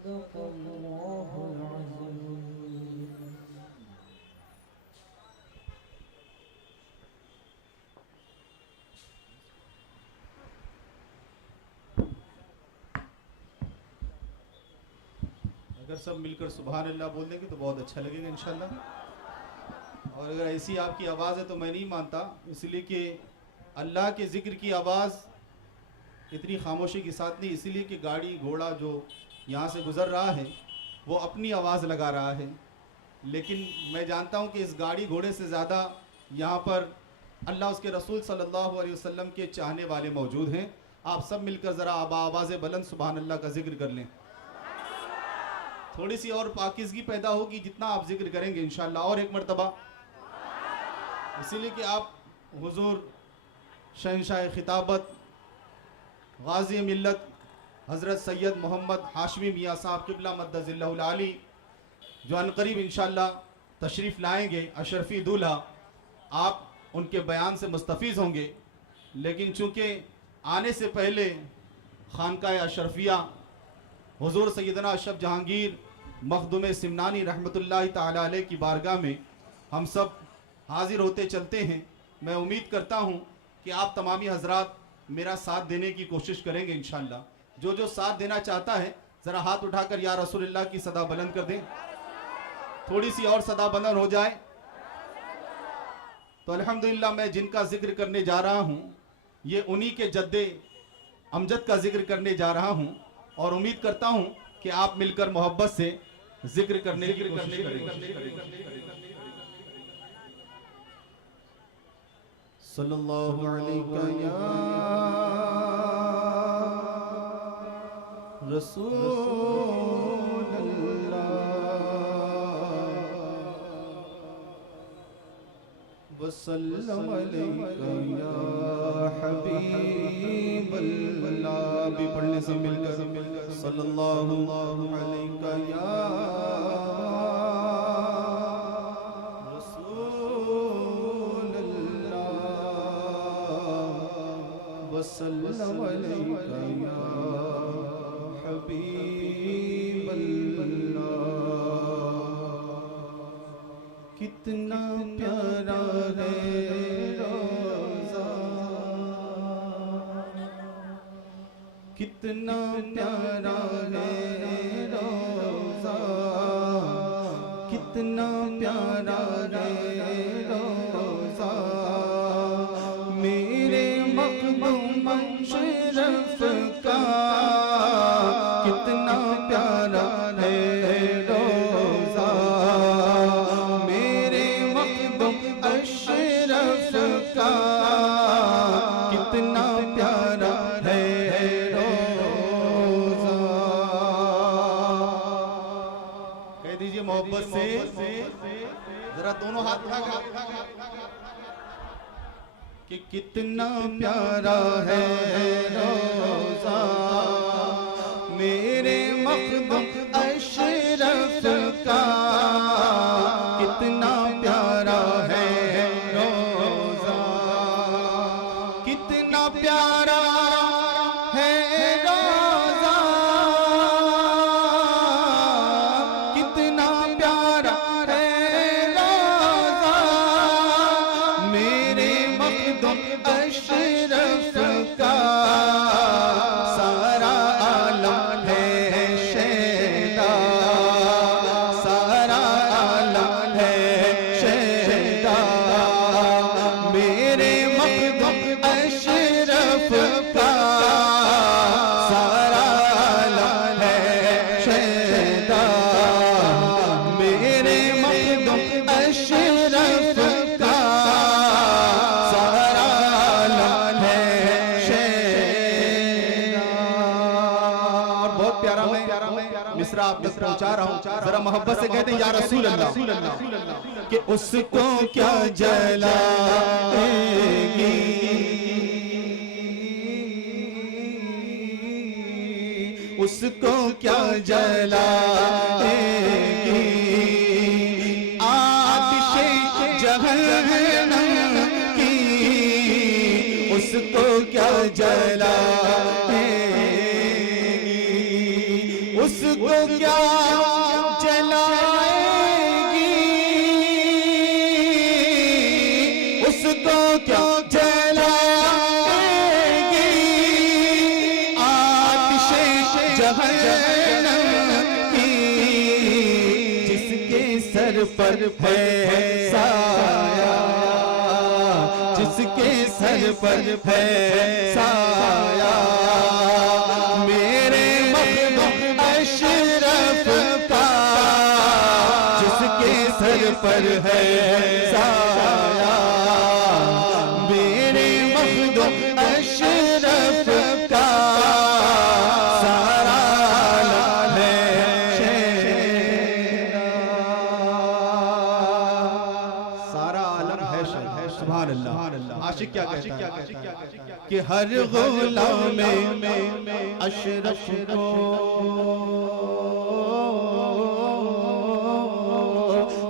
अगर सब मिलकर सुभान अल्लाह बोल देंगे तो बहुत अच्छा लगेगा इंशाल्लाह। और अगर ऐसी आपकी आवाज़ है तो मैं नहीं मानता, इसलिए कि अल्लाह के ज़िक्र की आवाज़ इतनी खामोशी के साथ नहीं, इसीलिए कि गाड़ी घोड़ा जो यहाँ से गुज़र रहा है वो अपनी आवाज़ लगा रहा है, लेकिन मैं जानता हूँ कि इस गाड़ी घोड़े से ज़्यादा यहाँ पर अल्लाह उसके रसूल सल्लल्लाहु अलैहि वसल्लम के चाहने वाले मौजूद हैं। आप सब मिलकर ज़रा आवाज़ बुलंद सुभान अल्लाह का जिक्र कर लें। थोड़ी सी और पाकीज़गी पैदा होगी जितना आप जिक्र करेंगे इंशाअल्लाह। और एक मरतबा, इसीलिए कि आप हुजूर शहंशाह खिताबत गाज़ी मिल्लत हज़रत सैयद मोहम्मद हाशमी मियाँ साहब क़िबला मद्दज़िल्लहुल आली जो अनकरीब इंशाअल्लाह तशरीफ़ लाएंगे अशरफी दूल्हा, आप उनके बयान से मुस्तफ़ीज़ होंगे। लेकिन चूँकि आने से पहले खानकाए अशरफिया हुजूर सैयदना अशरफ जहांगीर मखदूम सिमनानी रहमतुल्लाहि ताला अलैह की बारगाह में हम सब हाजिर होते चलते हैं, मैं उम्मीद करता हूँ कि आप तमामी हजरात मेरा साथ देने की कोशिश करेंगे इंशाअल्लाह। जो जो साथ देना चाहता है ज़रा हाथ उठाकर या रसूलुल्लाह की सदा बुलंद कर दें। थोड़ी सी और सदा बुलंद हो जाए तो अल्हम्दुलिल्लाह। मैं जिनका जिक्र करने जा रहा हूँ ये उन्हीं के जद्दे अमजद का जिक्र करने जा रहा हूँ, और उम्मीद करता हूँ कि आप मिलकर मोहब्बत से जिक्र करने की कोशिश करेंगे। सल्लल्लाहु अलैहि या रसूल वसल्लम अलैका या हबीबल्लाह। भी पढ़ने से मिलकर सल्लल्लाहु अलैका या रसूलल्लाह वसल्लम अलैका या हबीबल्लाह। कितना प्यारा है रोज़ा, कितना प्यारा है रोज़ा, कितना प्यारा है रोज़ा मेरे मखदूम अशरफ का। कितना प्यारा है रोज़ा मेरे मखदूम अशरफ का। कितना प्यारा है रोज़ा। कह दीजिए मोहब्बत से जरा दोनों हाथ उठा कि कितना प्यारा है रोज़ा मेरे मखदूम अशरफ का। कितना प्यारा है रोज़ा, कितना प्यारा है रोज़ा, कितना प्यारा है रोज़ा मेरे मखदूम अशरफ का। सारा आलम है शैदा, सारा आलम है शैदा मेरे मखदूम अशरफ का। सारा आलम है शैदा मेरे मखदूम अशरफ का। सारा आलम है शैदा। और बहुत प्यारा मैं मिसरा आप तक पहुंचा रहा हूं, जरा मोहब्बत से कहते हैं या रसूल अल्लाह कि उसको क्या जलाएगी, उसको क्या जलाएगी आतिशे जहन्नम की। उसको क्या जलाएगी, उसको जहन्नम की, जिसके सर पर है साया, जिसके सर पर है साया, मेरे मखदूम अशरफ का, जिसके सर पर है साया, मेरे मखदूम अशरफ का सारा आलम है शेरा, सारा आलम है शेर। सुभान अल्लाह। आशिक क्या कहता है कि हर गुलाम में अशरफ को,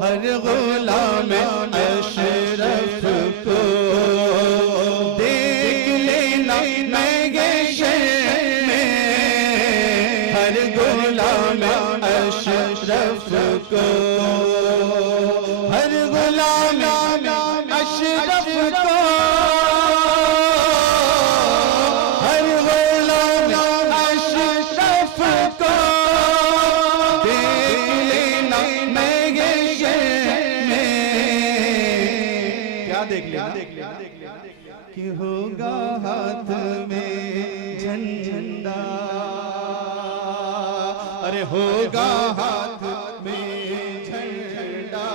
हर गुलाम अशरफ को देख लेना महशर में, हर गुलाम अशरफ को, हर गुलाम अशरफ को, हर गुलाम अशरफ को देख लेना महशर में, क्या देख लिया कि होगा हाथ में झंडा, अरे होगा हाथ में झंडा,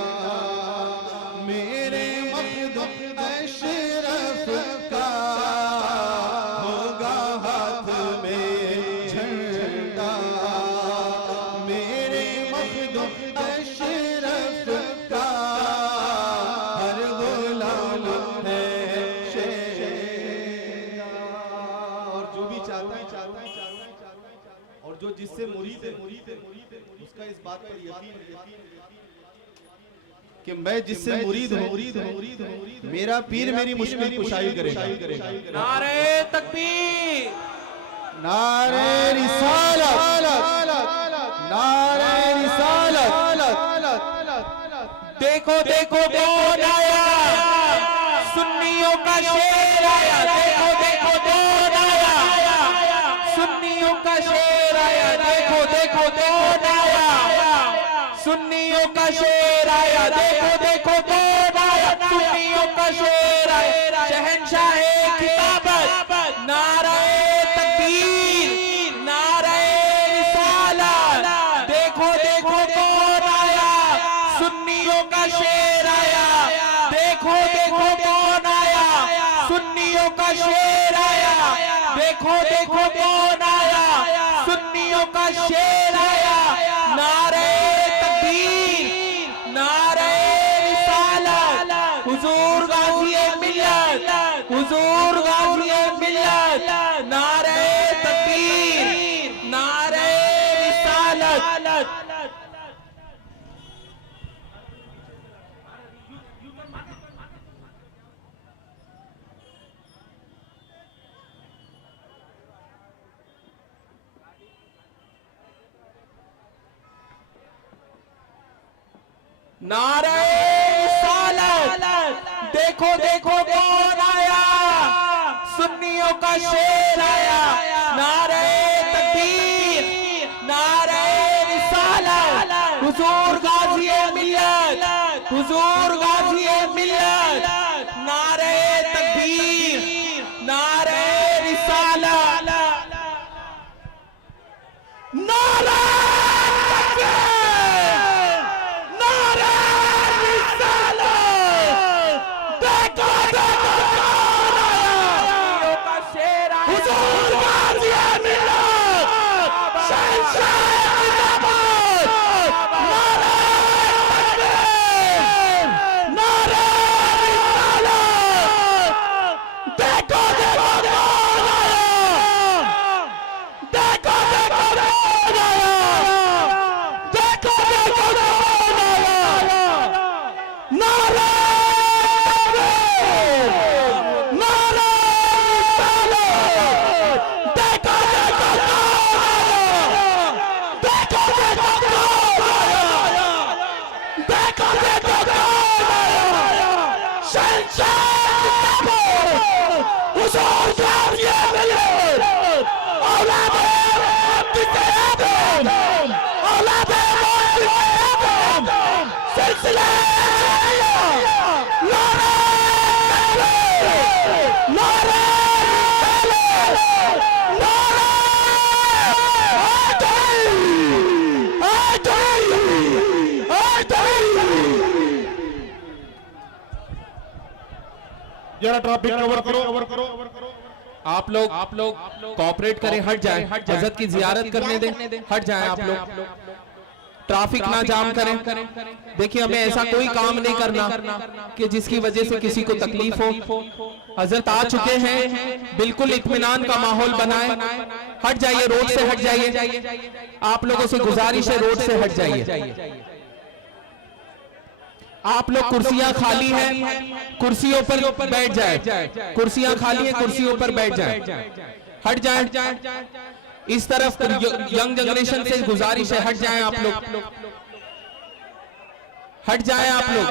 मेरे मखदूम अशरफ का होगा हाथ में झंडा, मेरे मखदूम अशरफ का हर गुलाम है शेरा। और जो भी चाहता है और जो जिससे मुरीद है उसका इस बात पर यकीन कि मैं जिससे मुरीद हूँ मेरा पीर मेरी मुश्किल कुशाई करेगा। नारे तकबीर, नारे रिसालत, नारे रिसालत, देखो देखो कौन आया, सुन्नियों का शेर आया, देखो देखो कौन आया, सुन्नियों का शेर आया, देखो देखो कौन आया, सुन्नियों का शेर आया, देखो देखो कौन आया, सुन्नियों का शेर आया, शहंशाह खिताबत, नारे तकबीर, नारे रिसालत, देखो देखो कौन आया, सुन्नियों का शेर आया, देखो देखो कौन आया, सुन्नियों का शेर आया, देखो देखो कौन आया, सुन्नियों का शेर आया, नारे तकबीर, नारे रिसालत, हुजूर गाज़ी मिल्लत, हुजूर गाज़ी मिल्लत, नारे तकबीर, नारे रिसालत। नारे रिसालत, देखो देखो कौन आया, सुन्नियों का शेर आया, नारे तकबीर, नारे रिसालत, हुजूर गाज़ी मिल्लत, हुजूर गाज़ी मिल्लत, नारे तकबीर, नारे रिसालत, नारे जरा ट्रैफिक कवर करो। आप लोग कोऑपरेट करें, हट जाएं, हजरत की जियारत करने दें, हट जाएं आप लोग, ट्रैफिक ना जाम करें। देखिए हमें ऐसा कोई काम नहीं करना कि जिसकी वजह से किसी को तकलीफ हो। हजरत आ चुके हैं, बिल्कुल इत्मीनान का माहौल बनाएं। हट जाइए, रोड से हट जाइए, आप लोगों से गुजारिश है रोड से हट जाइए। आप लोग कुर्सियां खाली हैं, कुर्सियों पर बैठ जाए, कुर्सियां खाली हैं, कुर्सियों पर बैठ जाए, हट जाए। इस तरफ यंग जनरेशन से गुजारिश है, हट जाएं आप लोग, हट जाएं आप लोग।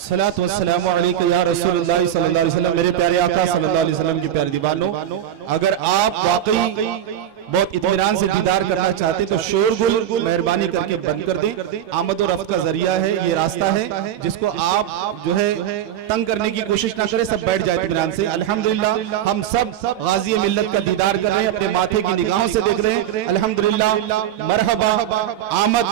सलातो वस्सलामु अलैका या रसूलुल्लाह सल्लल्लाहु अलैहि वसल्लम। मेरे प्यारे आका सल्लल्लाहु अलैहि वसल्लम के प्यारे दीवानों, अगर आप वाकई बहुत इत्मीनान से दीदार करना चाहते तो शोरगुल मेहरबानी करके बंद कर दें। आमद और रफ्त का जरिया है, ये रास्ता है जिसको आप जो है तंग करने की कोशिश ना करें, सब बैठ जाए इत्मीनान से। अल्हम्दुलिल्लाह हम सब गाजी मिल्लत का दीदार कर रहे हैं, अपने माथे की निगाहों से देख रहे हैं। अल्हम्दुलिल्लाह, मरहबा, आमद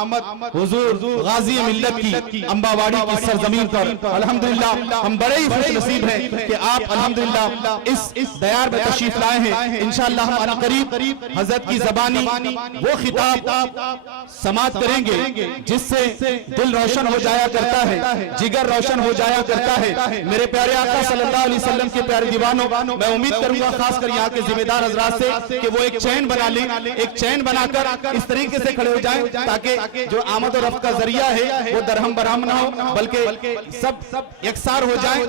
हुजूर गाजी मिल्लत की अम्बावाड़ी की सरजमीन पर। अल्हम्दुलिल्लाह हम बड़े ही खुशनसीब हैं कि आप अल्हम्दुलिल्लाह इस दयार में तशरीफ लाए हैं। इंशाअल्लाह हम अनकरीब हजरत की ज़बानी वो खिताब समात करेंगे जिससे दिल रोशन हो जाया करता है, जिगर रोशन हो जाया करता है। मेरे प्यारे आका सल्लल्लाहु अलैहि वसल्लम के प्यारे दीवानों, मैं उम्मीद करूंगा खासकर यहाँ के जिम्मेदार हजरात से कि वो एक चैन बना लें, एक चैन बनाकर इस तरीके से खड़े हो जाएं ताकि जो आमद और रफ्त का जरिया है वो दरहम बरहम ना हो, बल्कि सब यकसार हो जाए।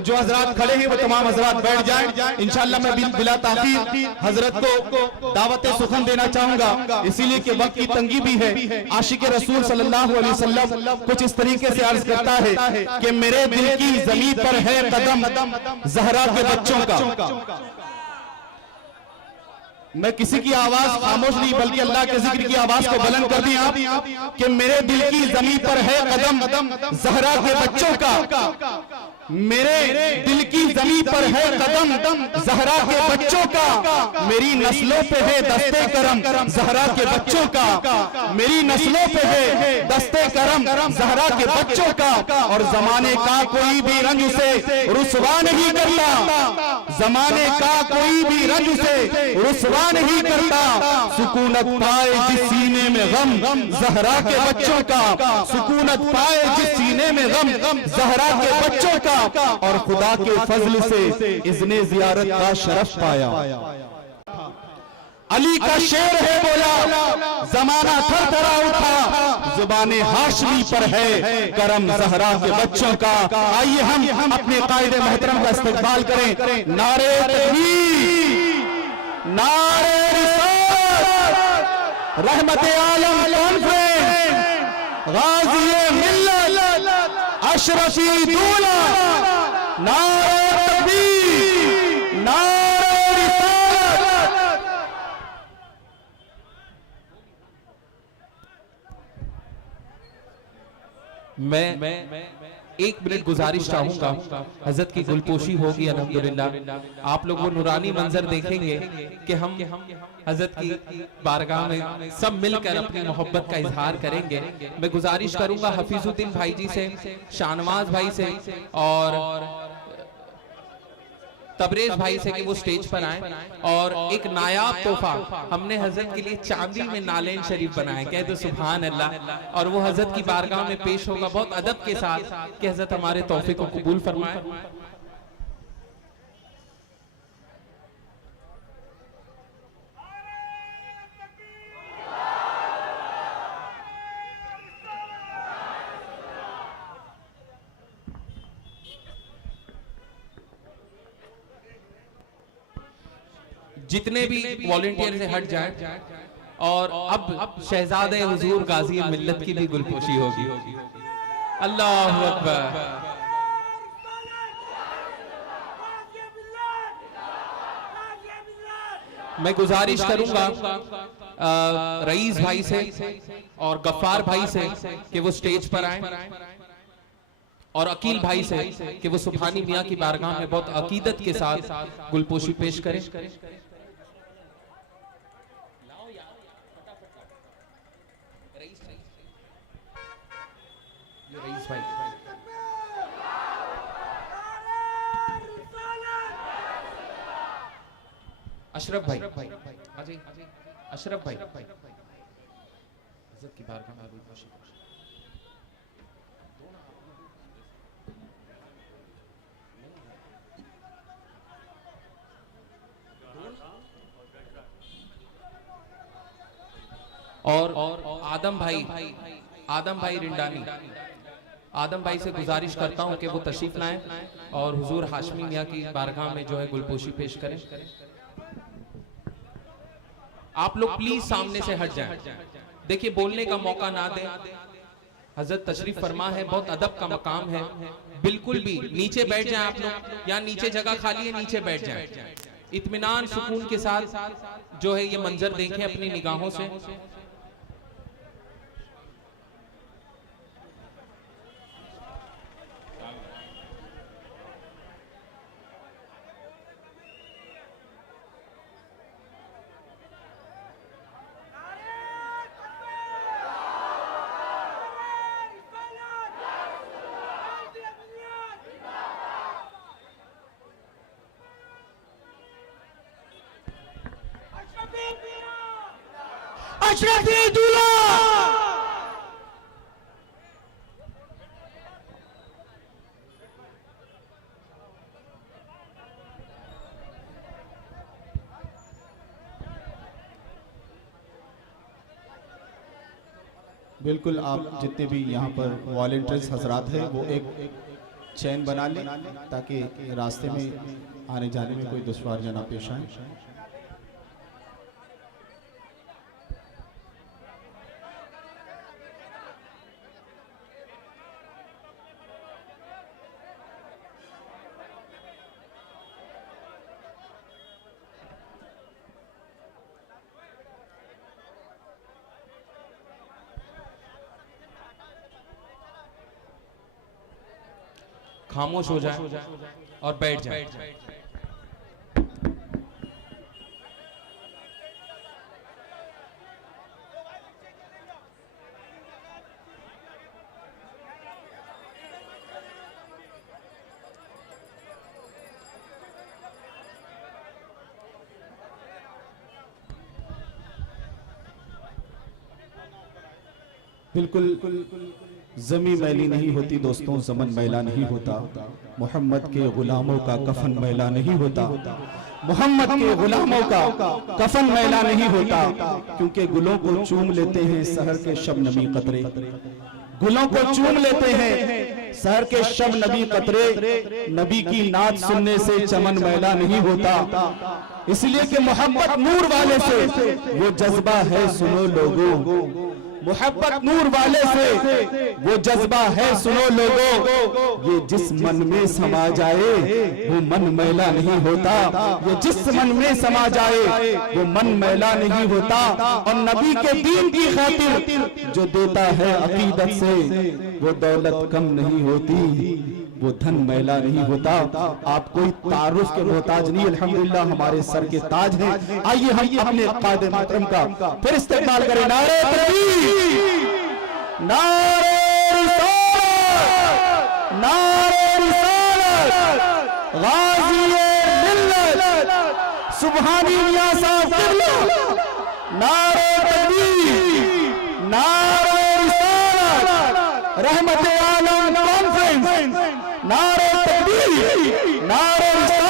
जो हजरात खड़े हैं वो तमाम हजरात बैठ जाएं। इंशाअल्लाह मैं बिला ताखीर हजरत को दावत सुखन देना चाहूंगा, इसीलिए कि वक्त की तंगी भी है। आशिक रसूल सल्लल्लाहु अलैहि वसल्लम कुछ इस तरीके से अर्ज करता है कि मेरे दिल की जमीन पर है कदम ज़हरा के बच्चों का। मैं किसी की आवाज खामोश नहीं बल्कि अल्लाह के जिक्र की आवाज को बुलंद कर दी आप कि मेरे दिल की जमीन पर है कदम ज़हरा के बच्चों का। मेरे दिल की जमीन पर है कदम ज़हरा के बच्चों का। मेरी नस्लों पे है दस्ते करम ज़हरा के बच्चों का। मेरी नस्लों पे है दस्ते करम ज़हरा के बच्चों का। और जमाने का कोई भी रंज उसे रुसवा नहीं करता, जमाने का कोई भी रंज उसे रुसवा नहीं करता। सुकूनत पाए जिस सीने में गम ज़हरा के बच्चों का, सुकूनत पाए जिस सीने में गम ज़हरा के बच्चों का। और खुदा के फजल से इज़्ने ज़ियारत का शरफ पाया। अली का शेर है बोला, जमाना थर थरा उठा, जुबाने हाशमी पर है करम ज़हरा के बच्चों का। आइए हम अपने कायदे महतरम का इस्तकबाल करें। नारे तकबीर, नारे रिसालत, रहमत आलम कॉन्फ्रेंस, गाज़ी मिल्लत, अशरफी दूल्हा, नारे तकबीर, नारे रिसालत। मैं एक मिनट गुजारिश चाहूंगा, हजरत की गुलपोशी होगी अल्हम्दुलिल्लाह। आप लोग वो नूरानी मंजर देखेंगे कि हम हजरत की बारगाह में सब मिलकर अपनी मोहब्बत का इजहार करेंगे। मैं गुजारिश करूंगा हफीजुद्दीन भाई जी से, शाहनवाज भाई से और तबरेज भाई से कि वो स्टेज पर आए और एक नायाब तोहफा हमने हजरत के लिए चांदी में नालेन शरीफ बनाए, कह दो सुभान अल्लाह। और वो हजरत की बारगाह में पेश होगा बहुत अदब के साथ कि हजरत हमारे तोहफे को कबूल फरमाए। जितने भी वॉलंटियर से हट जाएं और अब शहजादे हुजूर गाजी मिल्लत की भी गुलपोशी होगी। अल्लाहु अकबर। मैं गुजारिश करूंगा रईस भाई से और गफ्फार भाई से कि वो स्टेज पर आए, और अकील भाई से कि वो सुभानी मियाँ की बारगाह में बहुत अकीदत के साथ गुलपोशी पेश करें। रईस भाई, अशरफ भाई, अशरफ भाई, इज्जत की बारगाह में गुलपोशी। और आदम भाई रिंडानी, आदम भाई से गुजारिश करता हूं कि वो तशरीफ लाएं और हुजूर हाशमी मियाँ की बारगाह में जो है गुलपोशी पेश करें। आप लोग प्लीज सामने से हट जाएं, देखिए बोलने का मौका ना दें। हजरत तशरीफ फरमा है, बहुत अदब का मकाम है। बिल्कुल भी नीचे बैठ जाएं आप लोग, या नीचे जगह खाली है, नीचे बैठ जाएं। इत्मीनान सुकून के साथ जो है ये मंजर देखें अपनी निगाहों से। अशरफी दूल्हा बिल्कुल, आप जितने भी यहाँ पर वॉलंटियर्स हजरात हैं वो एक चैन बना लें ताकि रास्ते में आने जाने में कोई दुश्वारियाँ ना पेश आए। खामोश हो जाए और बैठ जाए। बिल्कुल, जमी मैली नहीं होती दोस्तों, ज़मन मैला नहीं होता। मोहम्मद के गुलामों का कफन मैला नहीं होता। मोहम्मद के गुलामों का कफन मैला नहीं होता, क्योंकि गुलों को चूम लेते हैं सहर के शबनमी कतरे। गुलों को चूम लेते हैं सहर के शबनमी कतरे। नबी की नात सुनने से चमन मैला नहीं होता, इसलिए कि मोहब्बत नूर वाले से वो जज्बा है सुनो लोगों। मोहब्बत नूर वाले से वो जज्बा है सुनो लोगों। ये जिस मन में समा जाए वो मन मैला नहीं होता। ये जिस मन में समा जाए वो मन मैला नहीं होता। और नबी के दीन की खातिर जो देता है अकीदत से वो दौलत कम नहीं होती, वो धन मैला नहीं होता। आप कोई तारुफ के मोहताज नहीं, अल्हम्दुलिल्लाह हमारे सर के ताज हैं। आइए हम अपने कादिर मोहतरम का फिर इस्तेमाल करें। नारे तकबीर, नारे रिसालत, नारे रिसालत, गाज़ी मिल्लत सुभानी मियां साहब क़िबला। नारे तकबीर, नारे रिसालत, रहमत आलम कॉन्फ्रेंस। नारे तकबीर, नारे रिसालत।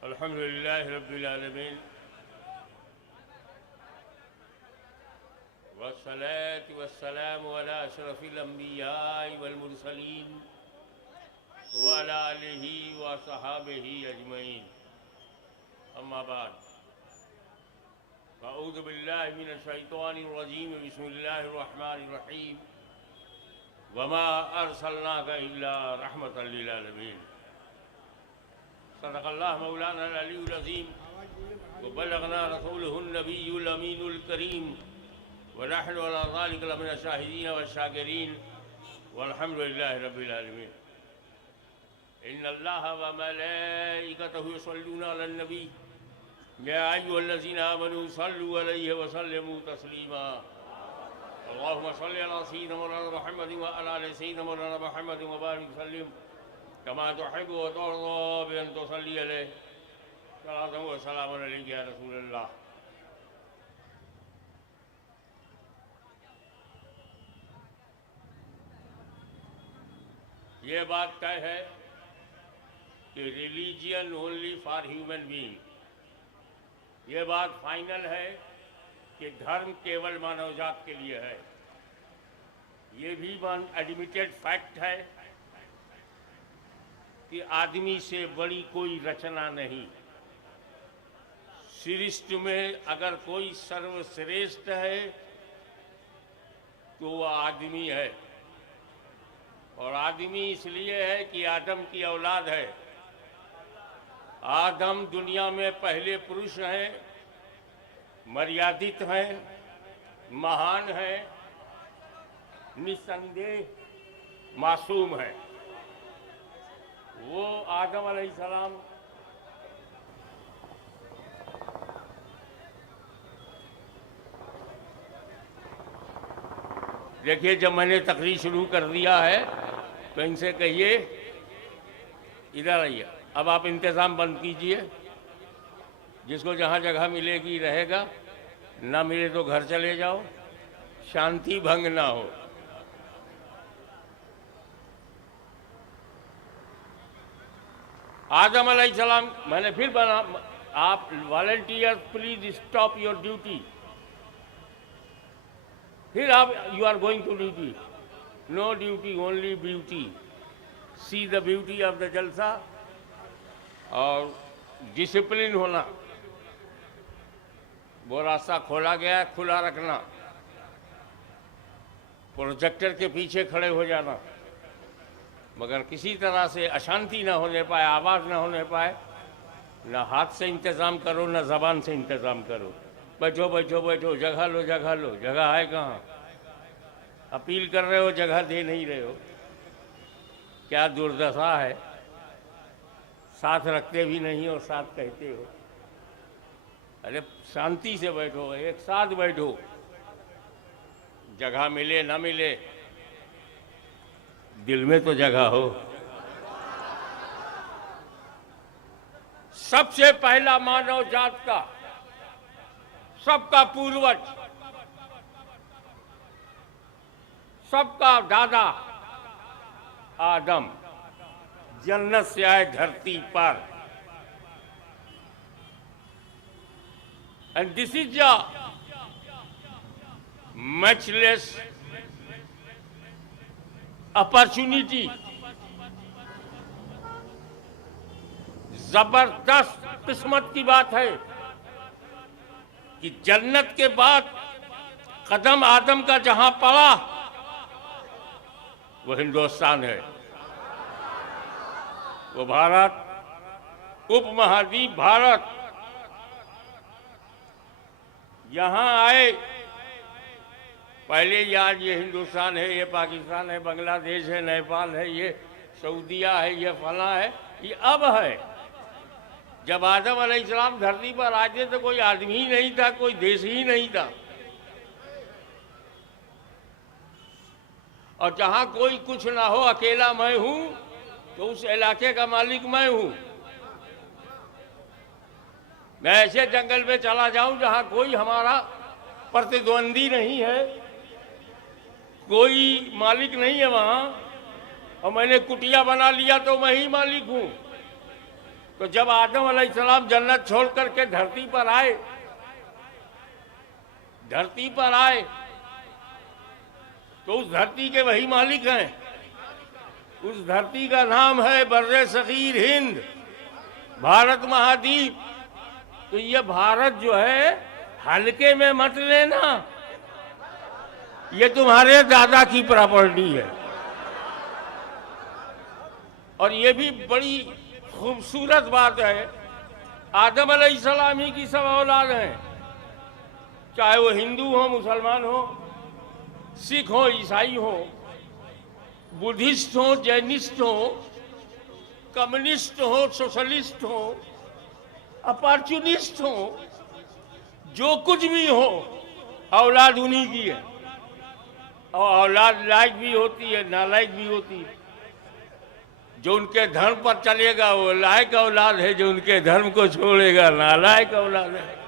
अल्हम्दुलिल्लाह रब्बिल आलमीन वस्सलातु वस्सलामु अला अशरफिल अंबिया वल मुरसलीन व अला आलिहि व सहाबिहि अजमईन। अम्मा बाद, अऊज़ु बिल्लाहि मिनश शैतानिर रजीम, बिस्मिल्लाहिर रहमानिर रहीम, वमा अरसलनाका इल्ला रहमतल लिल आलमीन। सदक़ल्लाहु मौलाना अल-अलीयुल अज़ीम व बल्लगना रसूलुहुन नबियुल अमीनुल करीम व नहनु अला ज़ालिका लमिन शाहिदीन व शाकिरीन वल्हम्दुलिल्लाहि रब्बिल आलमीन। इन्नल्लाहा व मलाइकतहु युसल्लूना अलन नबी या अय्युहल्लज़ीना आमनू सल्लू अलैहि व सल्लिमू तस्लीमा। अल्लाहुम्मा सल्लि अला सय्यिदिना मौलाना मुहम्मद व अला आलि सय्यिदिना मौलाना मुहम्मद व बारिक वसल्लिम कमा तुहिब्बु व तर्दा बि अन तुसल्ली अलैहि सलातन व सलामन अलैका या रसूलल्लाह। ये बात तय है कि religion only for human being, ये बात फाइनल है कि धर्म केवल मानवजात के लिए है। ये भी एडमिटेड फैक्ट है कि आदमी से बड़ी कोई रचना नहीं। सृष्टि में अगर कोई सर्वश्रेष्ठ है तो वह आदमी है, और आदमी इसलिए है कि आदम की औलाद है। आदम दुनिया में पहले पुरुष हैं, मर्यादित हैं, महान हैं, निस्संदेह मासूम है। वो आदम अलैहिस्सलाम देखिए, जब मैंने तकरीर शुरू कर दिया है तो इनसे कहिए इधर आइए। अब आप इंतज़ाम बंद कीजिए, जिसको जहाँ जगह मिलेगी रहेगा, ना मिले तो घर चले जाओ, शांति भंग ना हो। आदम अलैहिस्सलाम, मैंने फिर बना, आप volunteer please stop your duty. फिर आप you are going to duty, no duty only beauty. See the beauty of the जलसा। और डिसिप्लिन होना, वो रास्ता खोला गया, खुला रखना। प्रोजेक्टर के पीछे खड़े हो जाना, मगर किसी तरह से अशांति ना होने पाए, आवाज़ ना होने पाए। ना हाथ से इंतज़ाम करो, ना ज़बान से इंतज़ाम करो। बैठो बैठो बैठो, जगह लो जगह लो। जगह है कहाँ? अपील कर रहे हो, जगह दे नहीं रहे हो। क्या दुर्दशा है। साथ रखते भी नहीं और साथ कहते हो। अरे शांति से बैठो, एक साथ बैठो। जगह मिले ना मिले, दिल में तो जगह हो। सबसे पहला मानव जात का, सबका पूर्वज, सबका दादा आदम जन्नत से आए धरती पर। And this is the matchless opportunity, जबरदस्त किस्मत की बात है कि जन्नत के बाद कदम आदम का जहां पड़ा वो हिंदुस्तान है, वो भारत, उपमहाद्वीप भारत। यहां आए, पहले आज ये हिंदुस्तान है, ये पाकिस्तान है, बांग्लादेश है, नेपाल है, ये सऊदीया है, ये फला है, ये अब है। जब आदम अलैहिस्सलाम धरती पर आए थे तो कोई आदमी ही नहीं था, कोई देश ही नहीं था। और जहां कोई कुछ ना हो, अकेला मैं हूं, तो उस इलाके का मालिक मैं हूं। मैं ऐसे जंगल में चला जाऊं जहां कोई हमारा प्रतिद्वंदी नहीं है, कोई मालिक नहीं है वहां, और मैंने कुटिया बना लिया तो मैं ही मालिक हूं। तो जब आदम अलैहिस्सलाम जन्नत छोड़ करके धरती पर आए, तो उस धरती के वही मालिक हैं। उस धरती का नाम है बर्रे सगीर हिंद, भारत महाद्वीप। तो ये भारत जो है हल्के में मत लेना, ये तुम्हारे दादा की प्रॉपर्टी है। और ये भी बड़ी खूबसूरत बात है, आदम अलैहिस्सलाम ही की सब औलाद हैं, चाहे वो हिंदू हो, मुसलमान हो, सिख हो, ईसाई हो, बुद्धिस्ट हो, जैनिस्ट हो, कम्युनिस्ट हो, सोशलिस्ट हो, अपॉर्चुनिस्ट हो, जो कुछ भी हो, औलाद उन्हीं की है। और औलाद लायक भी होती है, नालायक भी होती है। जो उनके धर्म पर चलेगा वो लायक औलाद है, जो उनके धर्म को छोड़ेगा नालायक औलाद है।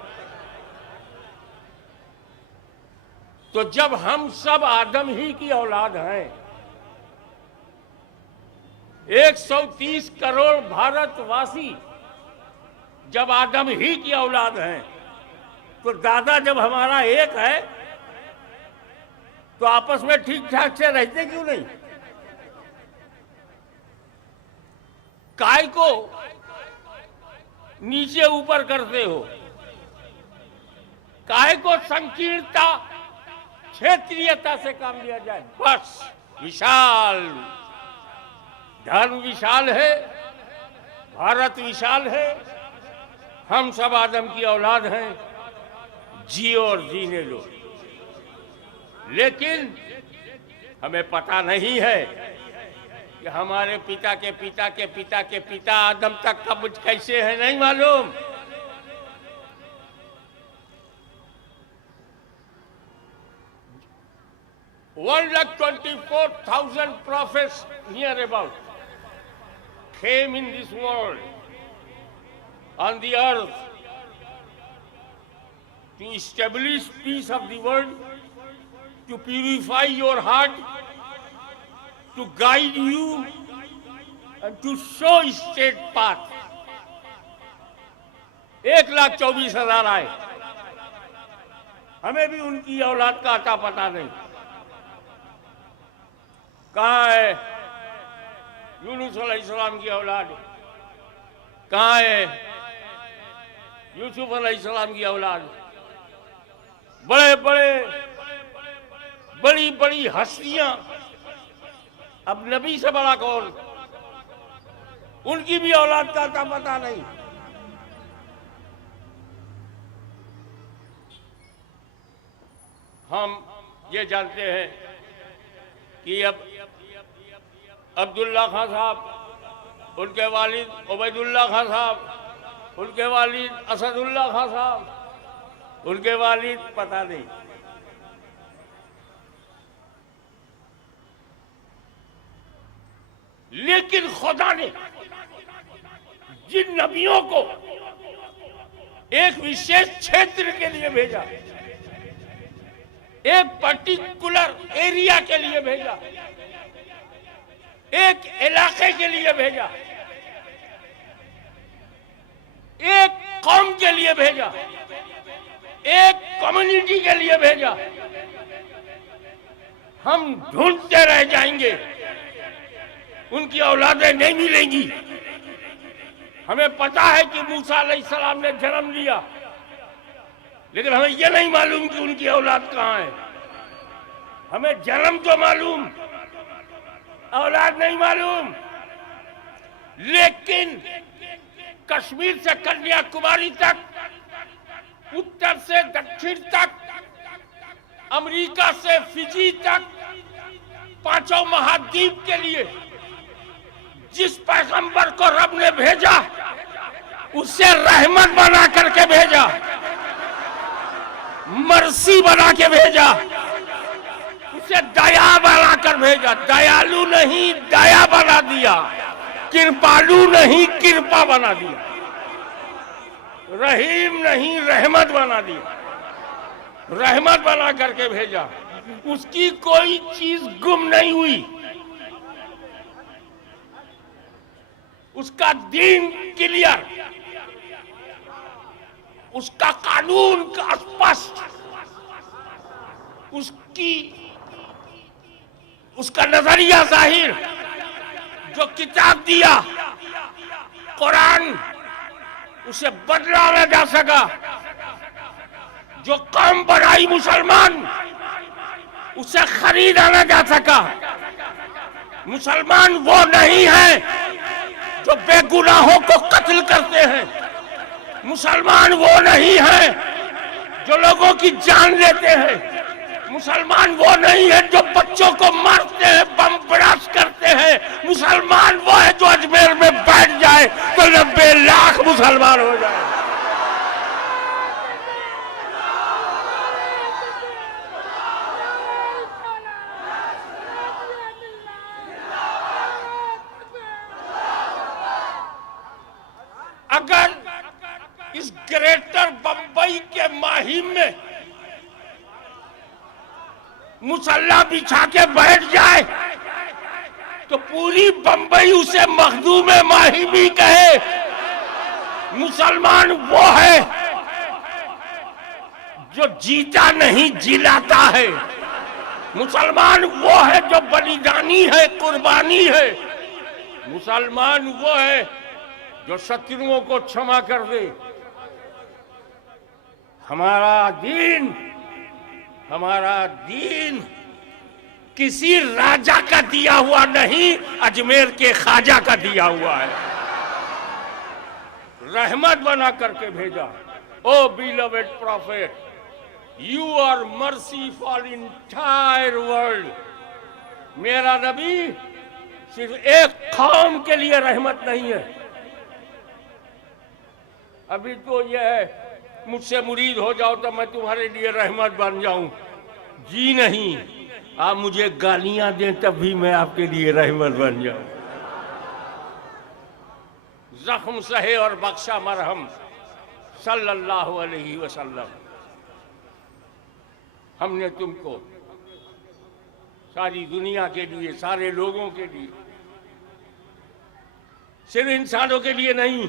तो जब हम सब आदम ही की औलाद हैं, 130 करोड़ भारतवासी जब आदम ही की औलाद हैं, तो दादा जब हमारा एक है तो आपस में ठीक ठाक से रहते क्यों नहीं? काय को नीचे ऊपर करते हो? काय को संकीर्णता, क्षेत्रीयता से काम लिया जाए? बस विशाल धर्म विशाल है, भारत विशाल है, हम सब आदम की औलाद हैं, जियो और जीने लो। लेकिन हमें पता नहीं है कि हमारे पिता के पिता के पिता के पिता आदम तक कब कैसे है, नहीं मालूम। One lakh 24,000 prophets near about came in this world, on the earth, to establish peace of the world, to purify your heart, to guide you, and to show straight path. 1,24,000 आए, हमें भी उनकी औलाद का अता पता नहीं। कहाँ है यूनुस अलैहिस्सलाम की औलाद? कहाँ है यूसुफ अलैहिस्सलाम की औलाद? बड़े बड़े बड़ी बड़ी हस्तियां, अब नबी से बड़ा कौन? उनकी भी औलाद का अता पता नहीं। हम ये जानते हैं कि अब अब्दुल्ला खान साहब, उनके वालिद उबैदुल्ला खान साहब, उनके वालिद असदुल्ला खान साहब, उनके वालिद पता नहीं। लेकिन खुदा ने जिन नबियों को एक विशेष क्षेत्र के लिए भेजा, एक पर्टिकुलर एरिया के लिए भेजा, एक इलाके के लिए भेजा, एक कौम के लिए भेजा, एक कम्युनिटी के लिए भेजा, हम ढूंढते रह जाएंगे, उनकी औलादें नहीं मिलेंगी। हमें पता है कि मूसा अलैहिस्सलाम ने जन्म लिया, लेकिन हमें यह नहीं मालूम कि उनकी औलाद कहाँ है। हमें जन्म तो मालूम, औलाद नहीं मालूम। लेकिन कश्मीर से कन्याकुमारी तक, उत्तर से दक्षिण तक, अमेरिका से फिजी तक, पांचों महाद्वीप के लिए जिस पैगंबर को रब ने भेजा, उससे रहमत बना करके भेजा, मर्सी बना के भेजा, उसे दया बना कर भेजा। दयालु नहीं, दया बना दिया। कृपालु नहीं, कृपा बना दिया। रहीम नहीं, रहमत बना दिया। रहमत बना करके भेजा। उसकी कोई चीज गुम नहीं हुई। उसका दीन क्लियर, उसका कानून का स्पष्ट, उसका नजरिया जाहिर, जो किताब दिया कुरान, उसे बदला न जा सका। जो कौम बनाई मुसलमान, उसे खरीदा न जा सका। मुसलमान वो नहीं है जो बेगुनाहों को कत्ल करते हैं। मुसलमान वो नहीं है जो लोगों की जान लेते हैं। मुसलमान वो नहीं है जो बच्चों को मारते हैं, बम ब्लास्ट करते हैं। मुसलमान वो है जो अजमेर में बैठ जाए तो 90 लाख मुसलमान हो जाए। अगर इस ग्रेटर बंबई के माहिम में मुसल्ला बिछा के बैठ जाए तो पूरी बंबई उसे मखदूम माहिमी कहे। मुसलमान वो है जो जीता नहीं जिलाता है। मुसलमान वो है जो बलिदानी है, कुर्बानी है। मुसलमान वो है जो शत्रुओं को क्षमा कर दे। हमारा दीन किसी राजा का दिया हुआ नहीं, अजमेर के ख्वाजा का दिया हुआ है। रहमत बना करके भेजा। O beloved prophet, you are mercy for entire world. मेरा नबी सिर्फ एक कौम के लिए रहमत नहीं है। अभी तो यह है मुझसे मुरीद हो जाओ तो मैं तुम्हारे लिए रहमत बन जाऊं। जी नहीं, आप मुझे गालियां दें तब भी मैं आपके लिए रहमत बन जाऊं। जख्म सहे और बख्शा मरहम सल्लल्लाहु अलैहि वसल्लम। हमने तुमको सारी दुनिया के लिए, सारे लोगों के लिए, सिर्फ इंसानों के लिए नहीं,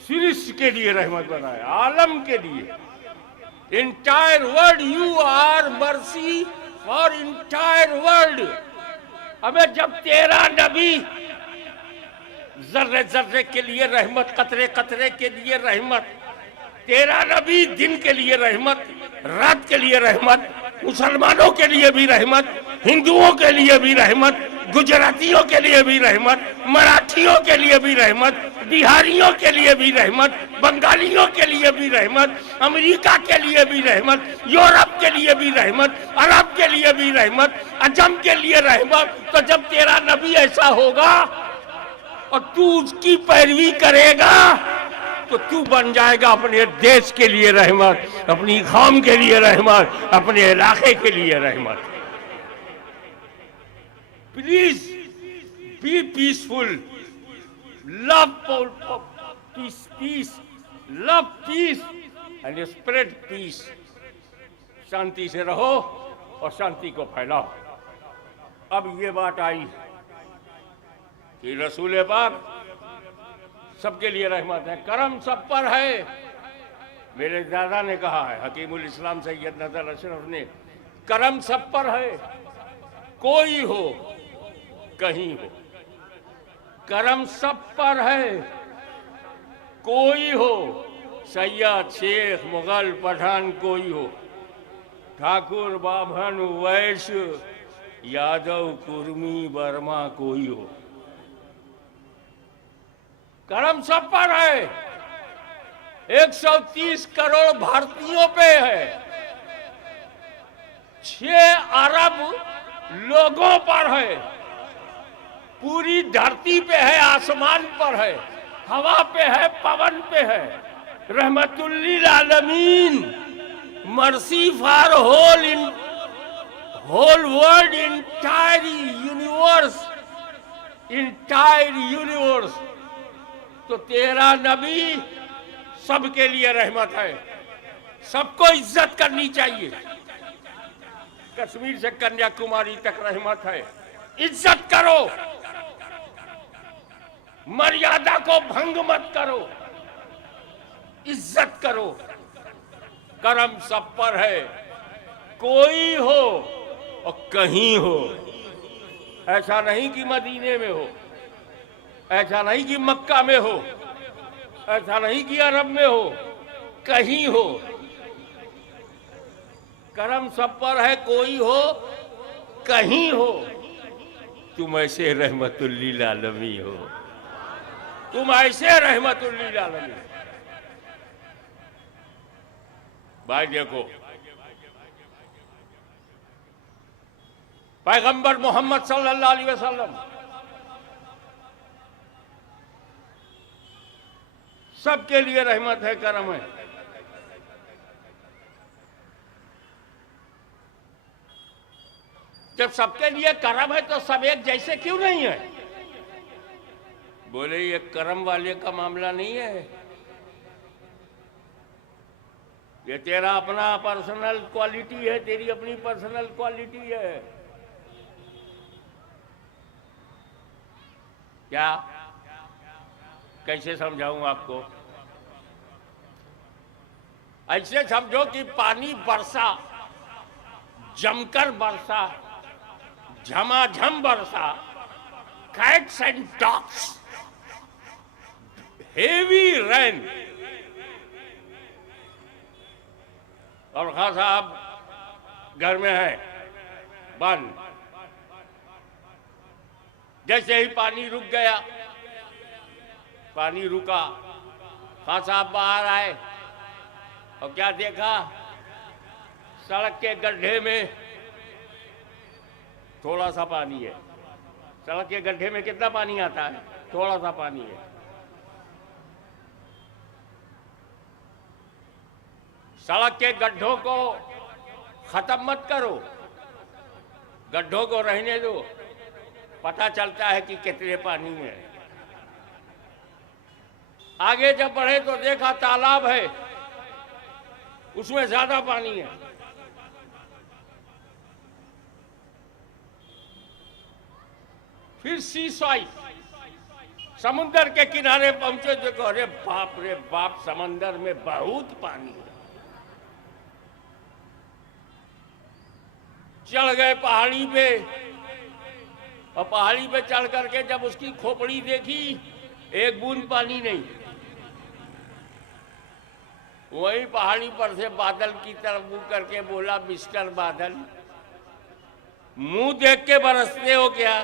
सृष्टि के लिए रहमत बनाया, आलम के लिए। Entire world, you are mercy for entire world. हमें जब तेरा नबी जर्रे जर्रे के लिए रहमत, कतरे कतरे के लिए रहमत, तेरा नबी दिन के लिए रहमत, रात के लिए रहमत, मुसलमानों के लिए भी रहमत, हिंदुओं के लिए भी रहमत, गुजरातियों के लिए भी रहमत, मराठियों के लिए भी रहमत, बिहारियों के लिए भी रहमत, बंगालियों के लिए भी रहमत, अमेरिका के लिए भी रहमत, यूरोप के लिए भी रहमत, अरब के लिए भी रहमत, अजम के लिए रहमत। तो जब तेरा नबी ऐसा होगा और तू उसकी पैरवी करेगा तो तू बन जाएगा अपने देश के लिए रहमत, अपनी कौम के लिए रहमत, अपने इलाके के लिए रहमत। Please be peaceful, love peace, love peace and spread peace. शांति से रहो और शांति को फैलाओ। अब ये बात आई कि रसूल पाक सबके लिए रहमत है, करम सब पर है। मेरे दादा ने कहा है, हकीमुल इस्लाम सैयद नजर अशरफ ने, करम सब पर है, कोई हो कहीं हो, करम सब पर है, कोई हो, सैयद, शेख, मुगल, पठान, कोई हो, ठाकुर, बाभन, वैश्य, यादव, कुर्मी, वर्मा, कोई हो, करम सब पर है। 130 करोड़ भारतीयों पे है, 6 अरब लोगों पर है, पूरी धरती पे है, आसमान पर है, हवा पे है, पवन पे है। रहमतुल्लिल आलमीन, mercy for whole world, entire universe. तो तेरा नबी सबके लिए रहमत है, सबको इज्जत करनी चाहिए। कश्मीर से कन्याकुमारी तक रहमत है, इज्जत करो। मर्यादा को भंग मत करो, इज्जत करो। करम सब पर है, कोई हो और कहीं हो। ऐसा नहीं कि मदीने में हो, ऐसा नहीं कि मक्का में हो, ऐसा नहीं कि अरब में हो, कहीं हो। करम सब पर है, कोई हो कहीं हो। तुम ऐसे रहमतुल्लिल आलमी हो, तुम ऐसे रहमतुल्लिल आलमी। भाई देखो, पैगंबर मोहम्मद सल्लल्लाहु अलैहि वसल्लम सबके लिए रहमत है, करम है। जब सबके लिए करम है तो सब एक जैसे क्यों नहीं है? बोले ये करम वाले का मामला नहीं है, ये तेरा अपना पर्सनल क्वालिटी है, तेरी अपनी पर्सनल क्वालिटी है। क्या कैसे समझाऊं आपको? ऐसे समझो कि पानी बरसा, जमकर बरसा, झमाझम बरसा, cats and dogs, heavy rain. और खां साहब घर में है बंद। जैसे ही पानी रुक गया, पानी रुका, खां साहब बाहर आए और क्या देखा? सड़क के गड्ढे में थोड़ा सा पानी है। सड़क के गड्ढे में कितना पानी आता है? थोड़ा सा पानी है। सड़क के गड्ढों को खत्म मत करो, गड्ढों को रहने दो, पता चलता है कि कितने पानी में है। आगे जब बढ़े तो देखा तालाब है, उसमें ज्यादा पानी है। फिर सी साइड, समुंदर के किनारे पहुंचे, देखो अरे बाप रे बाप, समंदर में बहुत पानी है। चढ़ गए पहाड़ी पे, और पहाड़ी पे चढ़ करके जब उसकी खोपड़ी देखी, एक बूंद पानी नहीं। वही पहाड़ी पर से बादल की तरफ मुंह करके बोला, मिस्टर बादल, मुंह देख के बरसते हो क्या?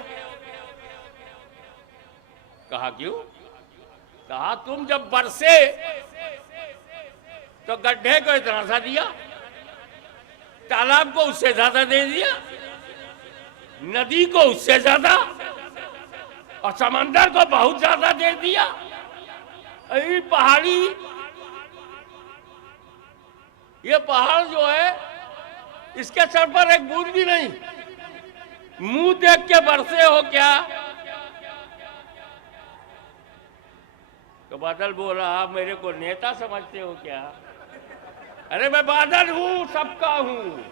कहा क्यों? कहा तुम जब बरसे तो गड्ढे को इतना सा दिया, तालाब को उससे ज्यादा दे दिया, नदी को उससे ज्यादा, और समंदर को बहुत ज्यादा दे दिया। अरे पहाड़ी, ये पहाड़ जो है, इसके सर पर एक बूंद भी नहीं। मुंह देख के बरसे हो क्या? तो बादल बोला, आप मेरे को नेता समझते हो क्या? अरे मैं बादल हूं, सबका हूं,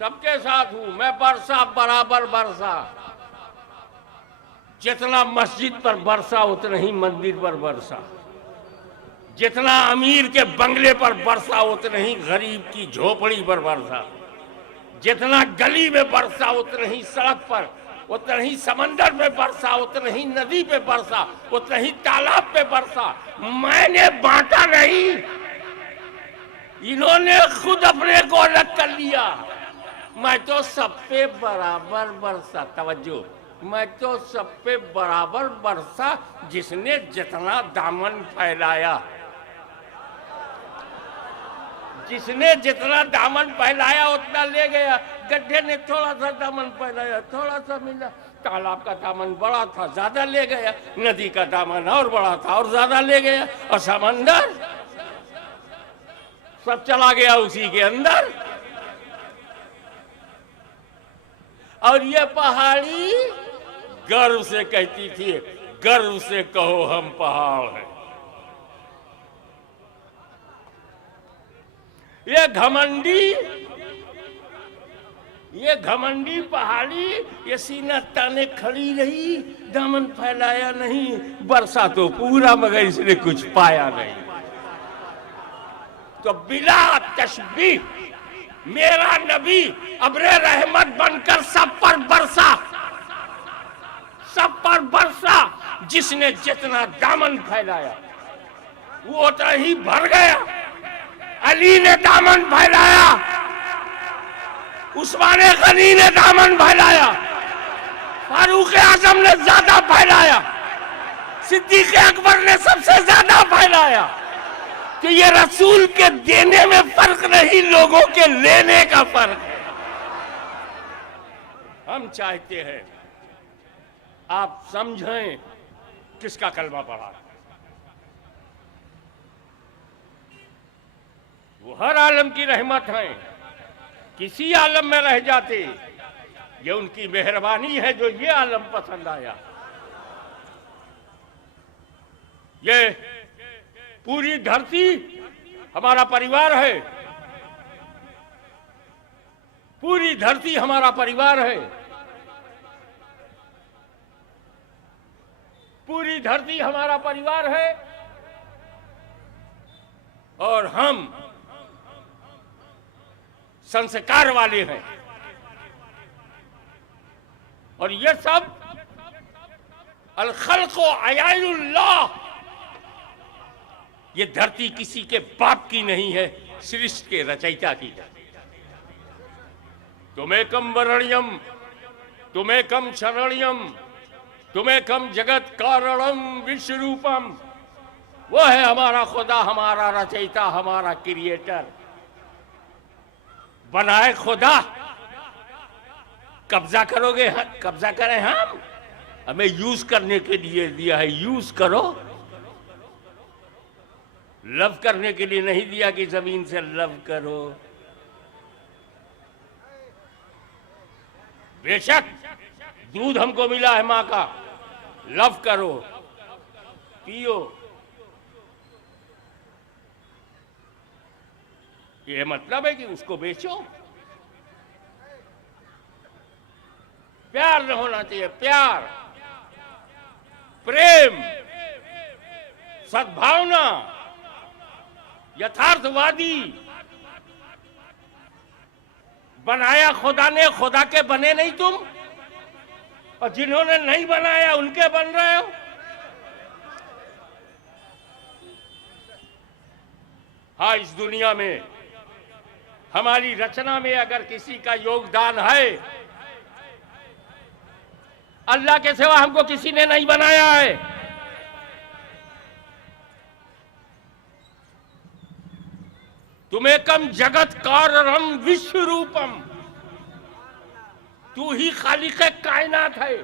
सबके साथ हूं। मैं बरसा, बराबर बरसा। जितना मस्जिद पर बरसा उतना ही मंदिर पर बरसा, जितना अमीर के बंगले पर बरसा उतना ही गरीब की झोपड़ी पर बरसा, जितना गली में बरसा उतना ही सड़क पर, उतना ही समंदर में बरसा, उतना ही नदी पे बरसा, उतना ही तालाब पे बरसा। मैंने बांटा नहीं, इन्होंने खुद अपने को अलग कर लिया। मैं तो सब पे बराबर बरसा। तवज्जो, मैं तो सब पे बराबर बरसा, जिसने जितना दामन फैलाया, जिसने जितना दामन फैलाया उतना ले गया। गड्ढे ने थोड़ा सा दामन फैलाया, थोड़ा सा मिला। तालाब का दामन बड़ा था, ज्यादा ले गया। नदी का दामन और बड़ा था और ज्यादा ले गया। और समंदर सब चला गया उसी के अंदर। और ये पहाड़ी गर्व से कहती थी, गर्व से कहो हम पहाड़ हैं। ये घमंडी ये घमंडी पहाड़ी ये सीना ताने खड़ी रही, दामन फैलाया नहीं, बरसा तो पूरा मगर इसने कुछ पाया नहीं। तो बिला तशबीह मेरा नबी अब्रे रहमत बनकर सब पर बरसा, सब पर बरसा। जिसने जितना दामन फैलाया वो उतना ही भर गया। अली ने दामन फैलाया, उस्मान गनी ने दामन फैलाया, फारूक आजम ने ज्यादा फैलाया, सिद्दीक अकबर ने सबसे ज्यादा फैलाया। तो ये रसूल के देने में फर्क नहीं, लोगों के लेने का फर्क है। हम चाहते हैं आप समझें किसका कलमा पढ़ा। वो हर आलम की रहमत है, किसी आलम में रह जाते, ये उनकी मेहरबानी है जो ये आलम पसंद आया। ये पूरी धरती हमारा परिवार है, पूरी धरती हमारा परिवार है, पूरी धरती हमारा परिवार है। और हम संस्कार वाले हैं, और ये सब अल खल्क़ु अयानुल्लाह, ये धरती किसी के बाप की नहीं है, सृष्टि के रचयिता की है। तुम्हेकम वरणियम तुम्हेकम शरण्यम तुम्हेकम जगत कारणम विश्वरूपम, वो है हमारा खुदा, हमारा रचयिता, हमारा क्रिएटर। बनाए खुदा, कब्जा करोगे, कब्जा करें हम, हमें यूज करने के लिए दिया है, यूज करो। लव करने के लिए नहीं दिया कि जमीन से लव करो। बेशक दूध हमको मिला है मां का, लव करो, पियो। ये मतलब है कि उसको बेचो। प्यार न होना चाहिए, प्यार, प्रेम, सद्भावना, यथार्थवादी। बनाया खुदा ने, खुदा के बने नहीं तुम, और जिन्होंने नहीं बनाया उनके बन रहे हो। हाँ, इस दुनिया में हमारी रचना में अगर किसी का योगदान है, अल्लाह के सिवा हमको किसी ने नहीं बनाया है। तुम्हेकम जगत कारणम विश्व रूपम, तू ही खालिक कायनात है,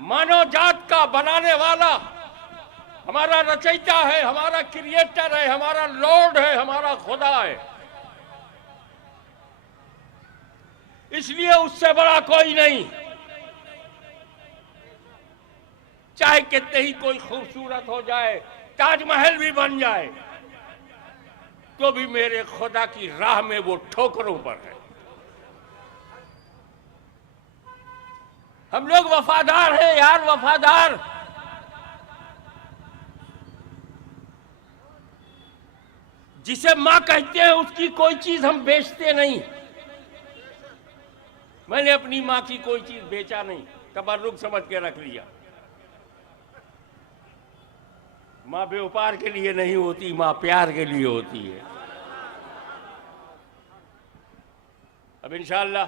मानव जात का बनाने वाला, हमारा रचयिता है, हमारा क्रिएटर है, हमारा लॉर्ड है, हमारा खुदा है। इसलिए उससे बड़ा कोई नहीं। चाहे कितने ही कोई खूबसूरत हो जाए, ताजमहल भी बन जाए, तो भी मेरे खुदा की राह में वो ठोकरों पर है। हम लोग वफादार हैं यार, वफादार। जिसे मां कहते हैं उसकी कोई चीज हम बेचते नहीं। मैंने अपनी मां की कोई चीज बेचा नहीं, तबर्रुक समझ के रख लिया। मां व्यापार के लिए नहीं होती, मां प्यार के लिए होती है। अब इंशाअल्लाह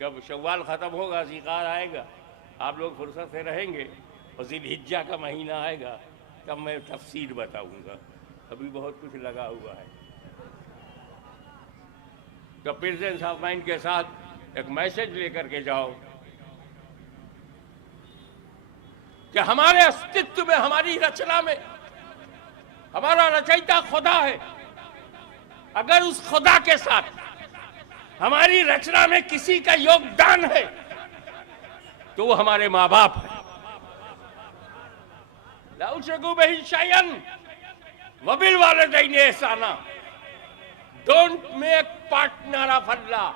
जब शव्वाल खत्म होगा, ज़िकार आएगा, आप लोग फुर्सत से रहेंगे और ज़िलहिज्जा का महीना आएगा, तब मैं तफसीर बताऊंगा। अभी बहुत कुछ लगा हुआ है। तो प्रेजेंस ऑफ माइंड के साथ एक मैसेज लेकर के जाओ कि हमारे अस्तित्व में, हमारी रचना में हमारा रचयिता खुदा है। अगर उस खुदा के साथ हमारी रचना में किसी का योगदान है तो वो हमारे माँ बाप है। ला तुशरिकू बिही शैअन व bill वालिदैनि इहसाना, Don't make partner of Allah.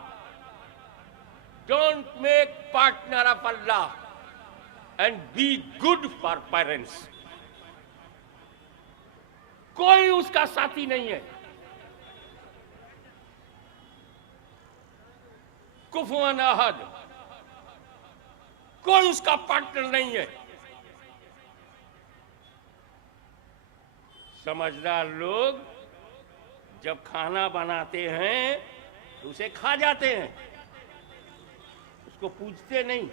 Don't make partner of Allah. And be good for parents. कोई उसका साथी नहीं है. कुफुवन अहद, कोई उसका पार्टनर नहीं है. समझदार लोग जब खाना बनाते हैं तो उसे खा जाते हैं, उसको पूछते नहीं.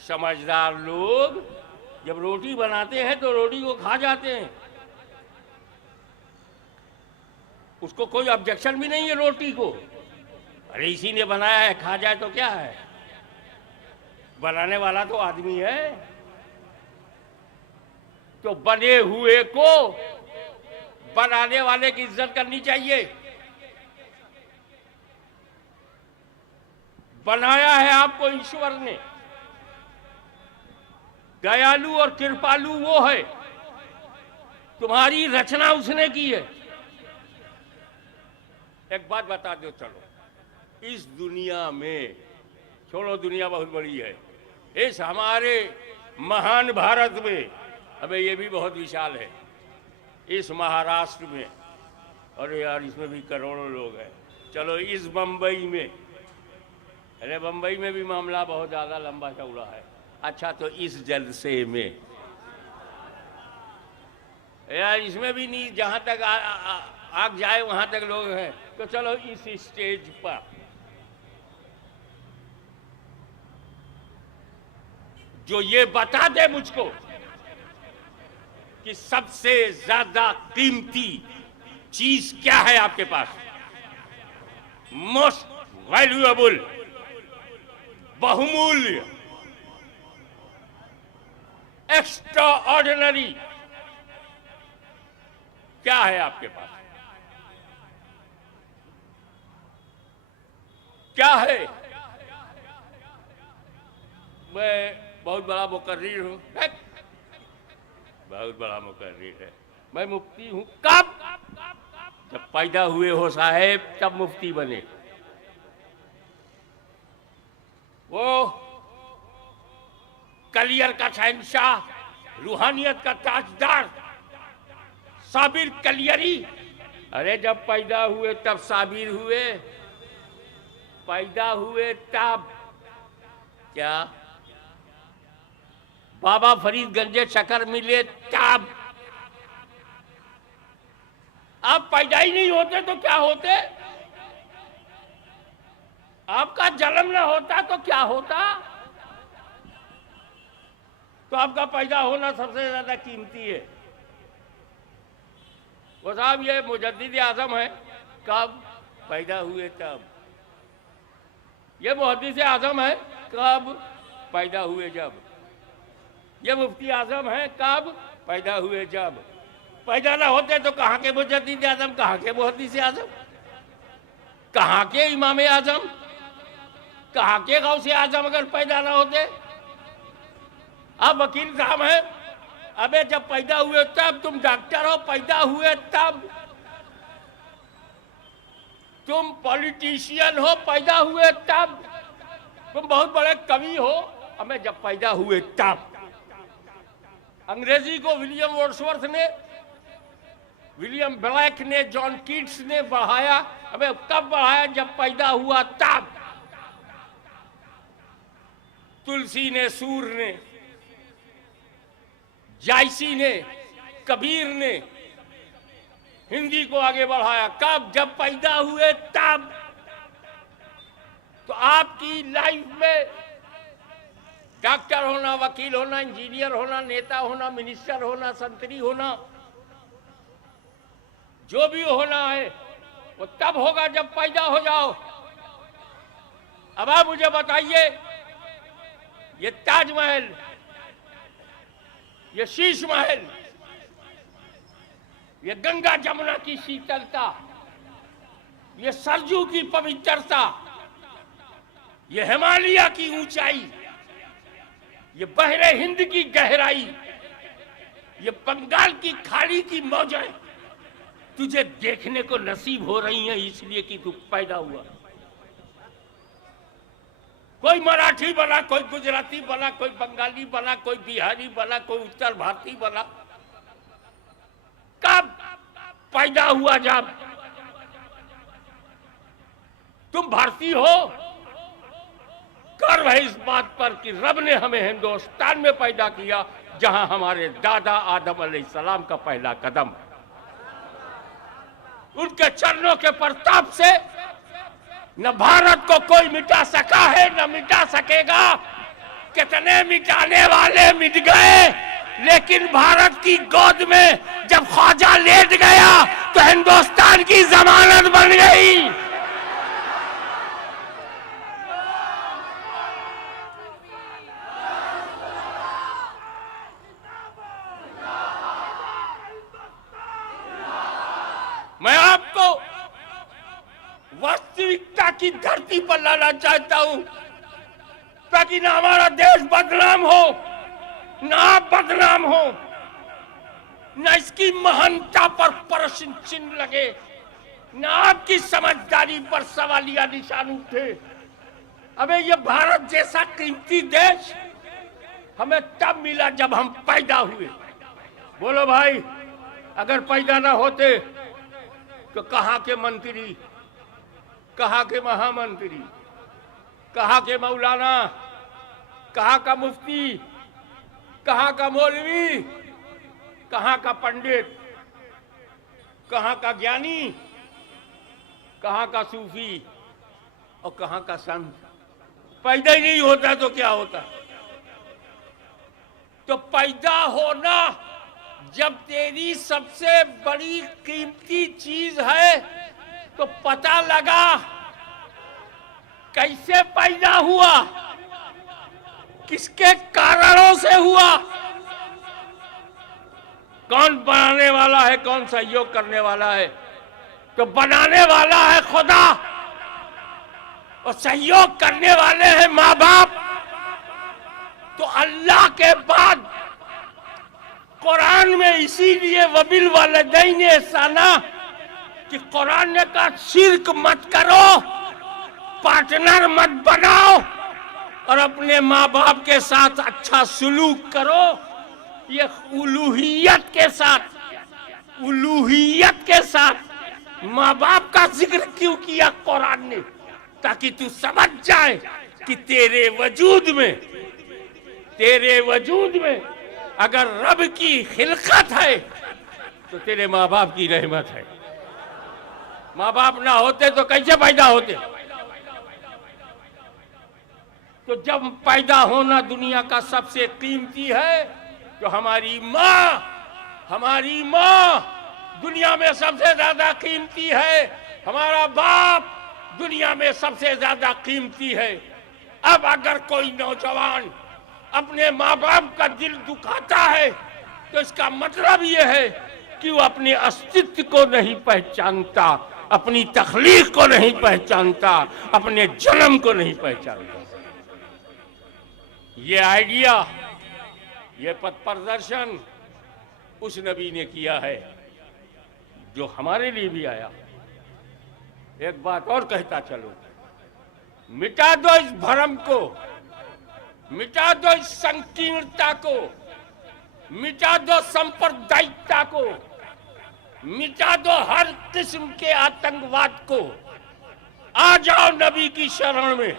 समझदार लोग जब रोटी बनाते हैं तो रोटी को खा जाते हैं, उसको कोई ऑब्जेक्शन भी नहीं है रोटी को. अरे इसी ने बनाया है, खा जाए तो क्या है, बनाने वाला तो आदमी है. तो बने हुए को बनाने वाले की इज्जत करनी चाहिए. बनाया है आपको ईश्वर ने, दयालु और कृपालु वो है, तुम्हारी रचना उसने की है. एक बात बता दो, चलो इस दुनिया में, छोड़ो दुनिया बहुत बड़ी है, इस हमारे महान भारत में, अबे ये भी बहुत विशाल है, इस महाराष्ट्र में, अरे यार इसमें भी करोड़ों लोग हैं. चलो इस बंबई में, अरे बंबई में भी मामला बहुत ज़्यादा लंबा चौड़ा है. अच्छा तो इस जलसे में यार इसमें भी नहीं, जहाँ तक आग जाए वहाँ तक लोग हैं. तो चलो इस स्टेज पर जो ये बता दे मुझको कि सबसे ज्यादा कीमती चीज क्या है आपके पास, मोस्ट वैल्यूएबल, बहुमूल्य, एक्स्ट्रा ऑर्डिनरी क्या है आपके पास, क्या है? मैं बहुत बड़ा मुकर्रिर हूं, बहुत बड़ा मुकर्रिर है, मैं मुफ्ती हूं. कब? जब पैदा हुए हो साहेब तब मुफ्ती बने. वो कलियर का शहंशाह, रूहानियत का ताजदार साबिर कलियरी, अरे जब पैदा हुए तब साबिर हुए, पैदा हुए तब क्या बाबा फरीद गंजे शकर मिले तब. आप पैदा ही नहीं होते तो क्या होते, आपका जन्म न होता तो क्या होता. तो आपका पैदा होना सबसे ज्यादा कीमती है. वो साहब ये मुजद्दिद आजम है, कब? पैदा हुए तब. ये मुहद्दिस आजम है, कब? पैदा हुए जब. ये मुफ्ती आजम है, कब? पैदा हुए जब. पैदा ना होते तो कहाँ के मुजद्दिद आजम, कहाँ के मुहद्दिस आजम, कहाँ के इमाम आजम, कहाँ के गौसे आजम अगर पैदा ना होते. अब वकील साहब हैं, अबे जब पैदा हुए तब. तुम डॉक्टर हो, पैदा हुए तब. तुम पॉलिटिशियन हो, पैदा हुए तब. तुम बहुत बड़े कवि हो, हमें जब पैदा हुए तब. अंग्रेजी को विलियम वर्ड्सवर्थ ने, विलियम ब्लैक ने, जॉन कीट्स ने बढ़ाया. हमें कब बढ़ाया? जब पैदा हुआ तब. तुलसी ने, सूर ने, जायसी ने, कबीर ने हिंदी को आगे बढ़ाया. कब? जब पैदा हुए तब. तो आपकी लाइफ में डॉक्टर होना, वकील होना, इंजीनियर होना, नेता होना, मिनिस्टर होना, संतरी होना, जो भी होना है वो तब होगा जब पैदा हो जाओ. अब आप मुझे बताइए, ये ताजमहल, ये शीश महल, ये गंगा जमुना की शीतलता, ये सरजू की पवित्रता, ये हिमालय की ऊंचाई, ये बहरे हिंद की गहराई, ये बंगाल की खाड़ी की मौजें, तुझे देखने को नसीब हो रही हैं इसलिए कि तू पैदा हुआ। कोई मराठी बना, कोई गुजराती बना, कोई बंगाली बना, कोई बिहारी बना, कोई उत्तर भारतीय बना। कब पैदा हुआ? जब तुम भारतीय हो। गर्व है इस बात पर कि रब ने हमें हिंदुस्तान में पैदा किया, जहां हमारे दादा आदम अलैहिस्सलाम का पहला कदम। उनके चरणों के प्रताप से न भारत को कोई मिटा सका है, न मिटा सकेगा। कितने मिटाने वाले मिट गए, लेकिन भारत की गोद में जब ख्वाजा लेट गया तो हिंदुस्तान की जमानत बन गई। मैं आपको वास्तविकता की धरती पर लाना चाहता हूं, ताकि ना हमारा देश बदनाम हो, ना आप बदनाम हो, ना इसकी महानता पर प्रश्न चिन्ह लगे, ना आपकी समझदारी पर सवालिया निशान उठे। अबे ये भारत जैसा कीमती देश हमें तब मिला जब हम पैदा हुए। बोलो भाई, अगर पैदा ना होते तो कहां के मंत्री, कहां के महामंत्री, कहां के मौलाना, कहां का मुफ्ती, कहां का मौलवी, कहां का पंडित, कहां का ज्ञानी, कहां का सूफी और कहां का संत। पैदा ही नहीं होता तो क्या होता? तो पैदा होना जब तेरी सबसे बड़ी कीमती चीज है तो पता लगा कैसे पैदा हुआ, किसके कारणों से हुआ, कौन बनाने वाला है, कौन सहयोग करने वाला है। तो बनाने वाला है खुदा और सहयोग करने वाले हैं माँ बाप। तो अल्लाह के बाद कुरान में इसीलिए वबिल वालिदैन एहसाना कि कुरान ने कहा शिर्क मत करो, पार्टनर मत बनाओ और अपने माँ बाप के साथ अच्छा सुलूक करो। ये उलूहियत के साथ, उलूहियत के साथ माँ बाप का जिक्र क्यों किया कुरान ने? ताकि तू समझ जाए कि तेरे वजूद में अगर रब की खिलकत है तो तेरे माँ बाप की रहमत है। माँ बाप ना होते तो कैसे पैदा होते? तो जब पैदा होना दुनिया का सबसे कीमती है तो हमारी माँ दुनिया में सबसे ज्यादा कीमती है, हमारा बाप दुनिया में सबसे ज्यादा कीमती है। अब अगर कोई नौजवान अपने माँ बाप का दिल दुखाता है तो इसका मतलब यह है कि वो अपने अस्तित्व को नहीं पहचानता, अपनी तख्लीक को नहीं पहचानता, अपने जन्म को नहीं पहचानता। ये आइडिया, ये पथ प्रदर्शन उस नबी ने किया है जो हमारे लिए भी आया। एक बात और कहता चलो, मिटा दो इस भ्रम को, मिटा दो इस संकीर्णता को, मिटा दो सांप्रदायिकता को, मिटा दो हर किस्म के आतंकवाद को। आ जाओ नबी की शरण में,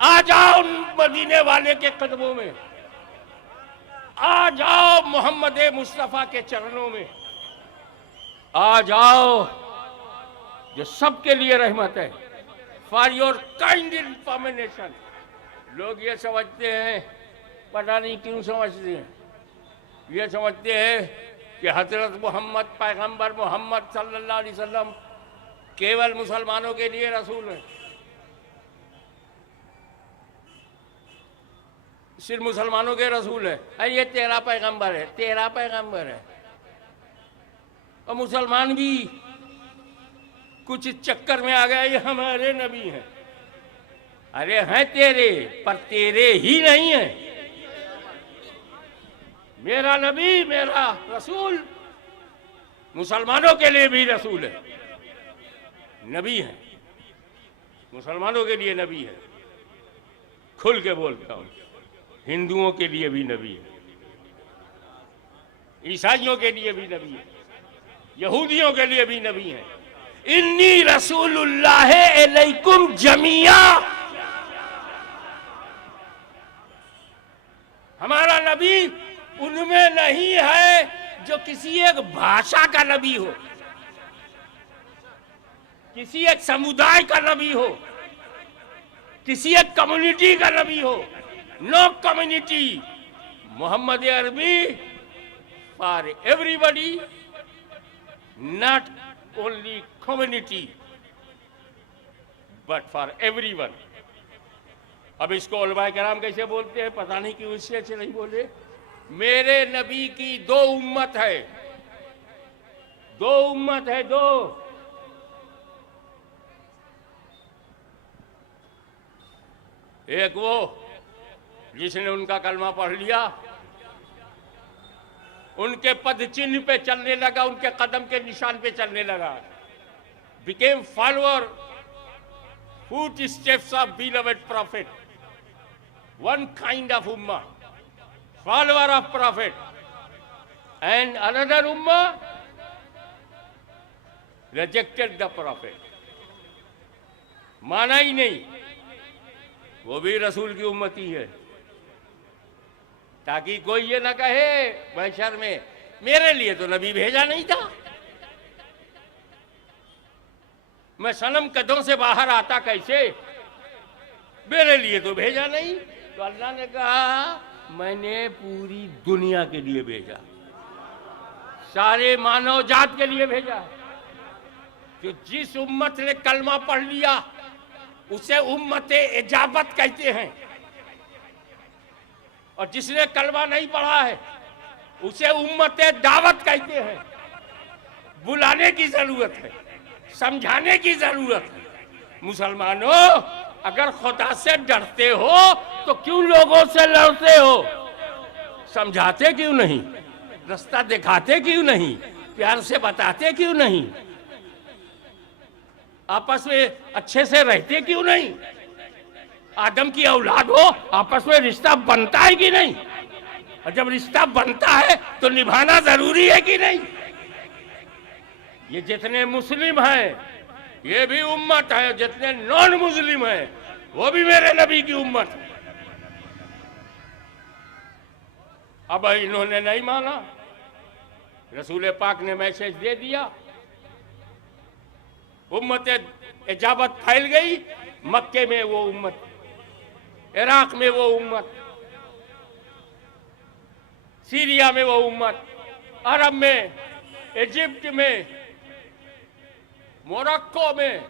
आ जाओ मदीने वाले के कदमों में, आ जाओ मोहम्मद मुस्तफा के चरणों में, आ जाओ जो सबके लिए रहमत है। For your kind information. लोग ये समझते हैं, पता नहीं क्यों समझते हैं, ये समझते हैं कि हजरत मोहम्मद पैगंबर मोहम्मद सल्लल्लाहु अलैहि वसल्लम केवल मुसलमानों के लिए रसूल है, सिर्फ मुसलमानों के रसूल है। अरे ये तेरा पैगंबर है, तेरा पैगंबर है। और मुसलमान भी कुछ चक्कर में आ गए, ये हमारे नबी हैं। अरे हैं तेरे, पर तेरे ही नहीं है। मेरा नबी, मेरा रसूल मुसलमानों के लिए भी रसूल है, नबी है, मुसलमानों के लिए नबी है, खुल के बोलता हूं, हिंदुओं के लिए भी नबी है, ईसाइयों के लिए भी नबी है, यहूदियों के लिए भी नबी है। इन्नी रसूलुल्लाह अलैकुम जमिया, हमारा नबी उनमें नहीं है जो किसी एक भाषा का नबी हो, किसी एक समुदाय का नबी हो, किसी एक कम्युनिटी का नबी हो। नो कम्युनिटी, मोहम्मद अरबी for everybody, not only community but for everyone. अब इसको उलमाए कराम कैसे बोलते हैं पता नहीं क्यों इससे अच्छे नहीं बोले। मेरे नबी की दो उम्मत है, दो उम्मत है, दो। एक वो जिसने उनका कलमा पढ़ लिया, उनके पद चिन्ह पे चलने लगा, उनके कदम के निशान पे चलने लगा, became follower foot steps of beloved profit, one kind of Umma, follower of prophet, and another ummah rejected the prophet, माना ही नहीं, वो भी रसूल की उम्मती है, ताकि कोई ये ना कहे महशर में मेरे लिए तो नबी भेजा नहीं था, मैं सनम कदों से बाहर आता कैसे, मेरे लिए तो भेजा नहीं। तो अल्लाह ने कहा मैंने पूरी दुनिया के लिए भेजा, सारे मानव जात के लिए भेजा। तो जिस उम्मत ने कलमा पढ़ लिया उसे उम्मत इजाबत कहते हैं, और जिसने कलमा नहीं पढ़ा है उसे उम्मत दावत कहते हैं। बुलाने की जरूरत है, समझाने की जरूरत है। मुसलमानों, अगर खुदा से डरते हो तो क्यों लोगों से लड़ते हो? समझाते क्यों नहीं? रास्ता दिखाते क्यों नहीं? प्यार से बताते क्यों नहीं? आपस में अच्छे से रहते क्यों नहीं? आदम की औलाद हो, आपस में रिश्ता बनता है कि नहीं? और जब रिश्ता बनता है तो निभाना जरूरी है कि नहीं? ये जितने मुस्लिम हैं ये भी उम्मत है, जितने नॉन मुस्लिम हैं वो भी मेरे नबी की उम्मत है। अब इन्होंने नहीं माना, रसूल पाक ने मैसेज दे दिया, उम्मत इजाबत फैल गई। मक्के में वो उम्मत, इराक में वो उम्मत, सीरिया में वो उम्मत, अरब में, इजिप्ट में, मोरक्को में,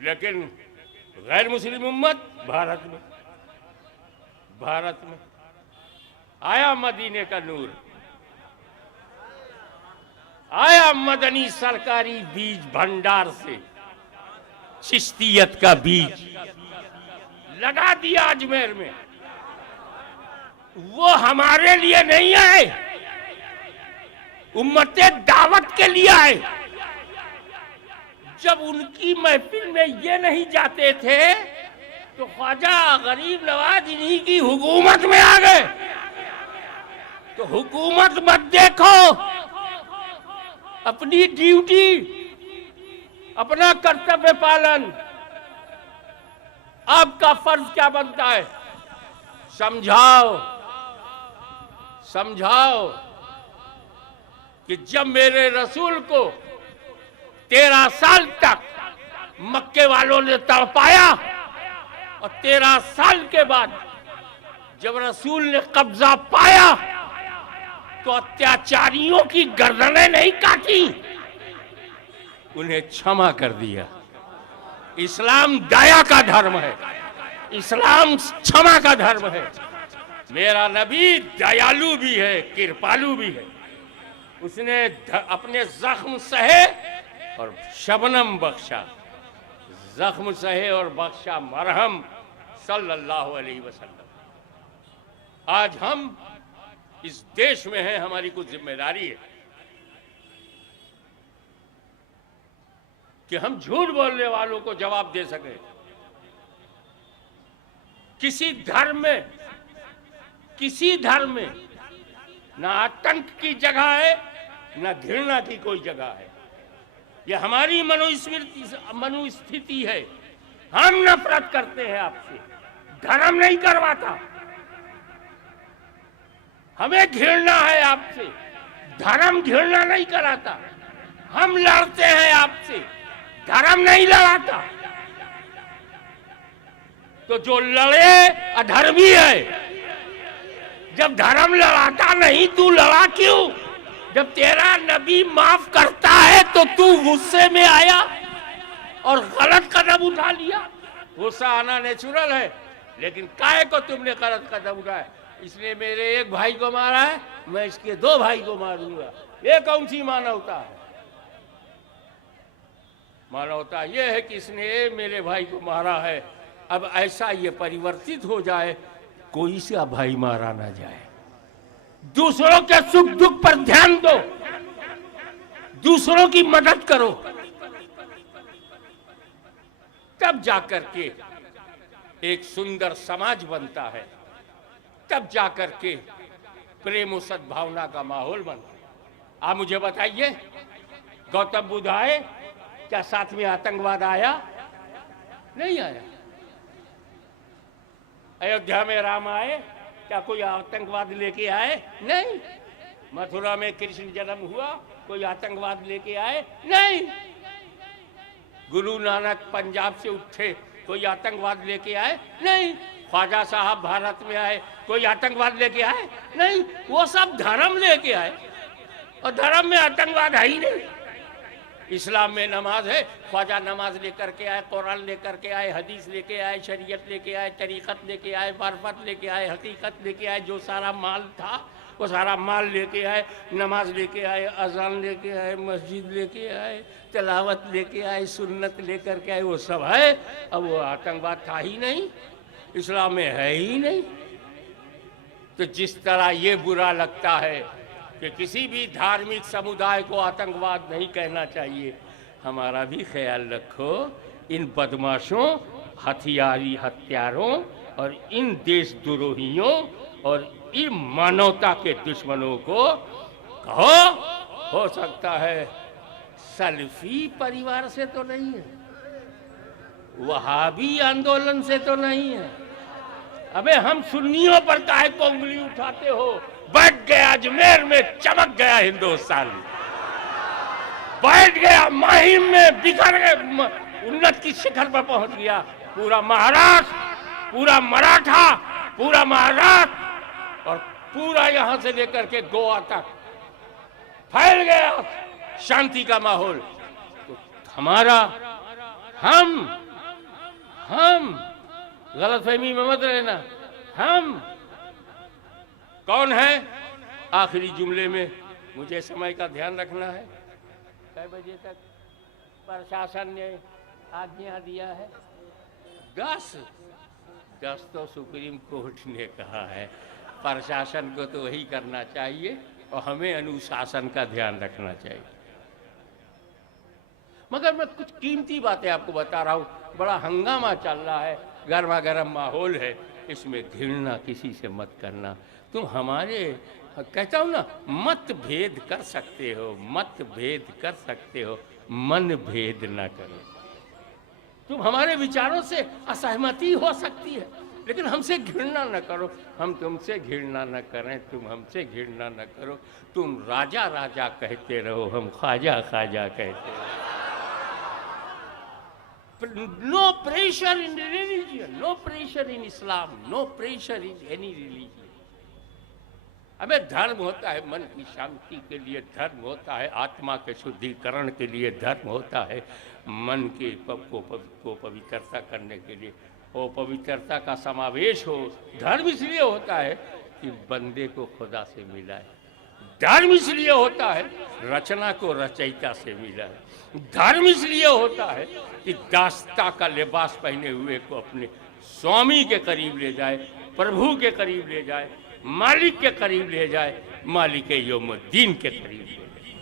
लेकिन गैर मुस्लिम उम्मत भारत में। भारत में आया मदीने का नूर, आया मदनी सरकारी बीज भंडार से, चिश्तियत का बीज लगा दिया अजमेर में। वो हमारे लिए नहीं आए, उम्मते दावत के लिए आए। जब उनकी महफिल में ये नहीं जाते थे तो ख्वाजा गरीब नवाज इन्हीं की हुकूमत में आ गए। तो हुकूमत मत देखो, अपनी ड्यूटी, अपना कर्तव्य पालन। आपका फर्ज क्या बनता है? समझाओ, समझाओ कि जब मेरे रसूल को 13 साल तक मक्के वालों ने तड़पाया और 13 साल के बाद जब रसूल ने कब्जा पाया तो अत्याचारियों की गर्दनें नहीं काटी, उन्हें क्षमा कर दिया। इस्लाम दया का धर्म है, इस्लाम क्षमा का धर्म है। मेरा नबी दयालु भी है, कृपालु भी है। उसने अपने जख्म सहे और शबनम बख्शा, जख्म सहे और बख्शा मरहम सल्लल्लाहु अलैहि वसल्लम। आज हम इस देश में हैं, हमारी कुछ जिम्मेदारी है। कि हम झूठ बोलने वालों को जवाब दे सके। किसी धर्म में ना आतंक की जगह है ना घृणा की कोई जगह है। यह हमारी मनुस्थिति है। हम नफरत करते हैं आपसे, धर्म नहीं करवाता। हमें घृणा है आपसे, धर्म घृणा नहीं कराता। हम लड़ते हैं आपसे, धर्म नहीं लड़ाता। तो जो लड़े अधर्मी है। जब धर्म लड़ाता नहीं, तू लड़ा क्यों? जब तेरा नबी माफ करता है तो तू गुस्से में आया और गलत कदम उठा लिया। गुस्सा आना नेचुरल है, लेकिन काहे को तुमने गलत कदम उठाया? इसने मेरे एक भाई को मारा है, मैं इसके 2 भाई को मारूंगा। ये कौन सी मानवता है? मानवता ये है कि इसने मेरे भाई को मारा है। अब ऐसा ये परिवर्तित हो जाए, कोई सा भाई मारा ना जाए। दूसरों के सुख दुख पर ध्यान दो, दूसरों की मदद करो, तब जाकर के एक सुंदर समाज बनता है। तब जाकर के प्रेम और सद्भावना का माहौल बनता है। आप मुझे बताइए, गौतम बुद्ध आए, क्या साथ में आतंकवाद आया? नहीं आया। अयोध्या में राम आए, क्या कोई आतंकवाद लेके आए? नहीं। मथुरा में कृष्ण जन्म हुआ, कोई आतंकवाद लेके आए? नहीं। गुरु नानक पंजाब से उठे, कोई आतंकवाद लेके आए? नहीं। ख्वाजा साहब भारत में आए, कोई आतंकवाद लेके आए? नहीं। वो सब धर्म लेके आए, और धर्म में आतंकवाद है ही नहीं। इस्लाम में नमाज है, ख्वाजा नमाज लेकर के आए, कुरान लेकर के आए, हदीस लेके आए, शरीयत लेके आए, तरीक़त लेके आए, मार्फत लेके आए, हकीकत लेके आए। जो सारा माल था वो सारा माल लेके आए, नमाज लेके आए, अजान लेके आए, मस्जिद लेके आए, तिलावत लेके आए, सुन्नत लेकर के आए। वो सब है। अब वो आतंकवाद था ही नहीं, इस्लाम में है ही नहीं। तो जिस तरह ये बुरा लगता है कि किसी भी धार्मिक समुदाय को आतंकवाद नहीं कहना चाहिए, हमारा भी ख्याल रखो। इन बदमाशों, हत्यारों और इन देशद्रोहियों और इन मानवता के दुश्मनों को कहो, हो सकता है सल्फी परिवार से तो नहीं है, वहाबी आंदोलन से तो नहीं है। अबे हम सुन्नियों पर काहे को उंगली उठाते हो? बैठ गया अजमेर में, चमक गया हिंदुस्तान, बैठ गया माहिम में, बिखर गए, उन्नत की शिखर पर पहुंच गया। पूरा महाराष्ट्र, पूरा मराठा, पूरा महाराष्ट्र और पूरा यहां से लेकर के गोवा तक फैल गया शांति का माहौल। तो हमारा हम गलतफहमी में मत रहना। हम कौन है? आखिरी जुमले में मुझे समय का ध्यान रखना है। कै बजे तक प्रशासन ने आज्ञा दिया है? 10 तो सुप्रीम कोर्ट ने कहा है। प्रशासन को तो वही करना चाहिए और हमें अनुशासन का ध्यान रखना चाहिए। मगर मैं कुछ कीमती बातें आपको बता रहा हूँ। बड़ा हंगामा चल रहा है, गर्मा गर्म माहौल है, इसमें घृणा किसी से मत करना। तुम हमारे, कहता हूँ ना, मत भेद कर सकते हो, मत भेद कर सकते हो, मन भेद ना करो। तुम हमारे विचारों से असहमति हो सकती है, लेकिन हमसे घृणा न करो। हम तुमसे घृणा न करें, तुम हमसे घृणा न करो। तुम राजा राजा कहते रहो, हम ख्वाजा ख्वाजा कहते रहो। No pressure in religion, no pressure in Islam, no pressure in any religion. हमें धर्म होता है मन की शांति के लिए, धर्म होता है आत्मा के शुद्धिकरण के लिए, धर्म होता है मन के को पवित्रता करने के लिए। वो पवित्रता का समावेश हो। धर्म इसलिए होता है कि बंदे को खुदा से मिला है। धर्म इसलिए होता है रचना को रचयिता से मिला है। धर्म इसलिए होता है कि दास्ता का लिबास पहने हुए को अपने स्वामी के करीब ले जाए, प्रभु के करीब ले जाए, मालिक के करीब ले जाए, मालिक यौमुद्दीन के करीब ले जाए।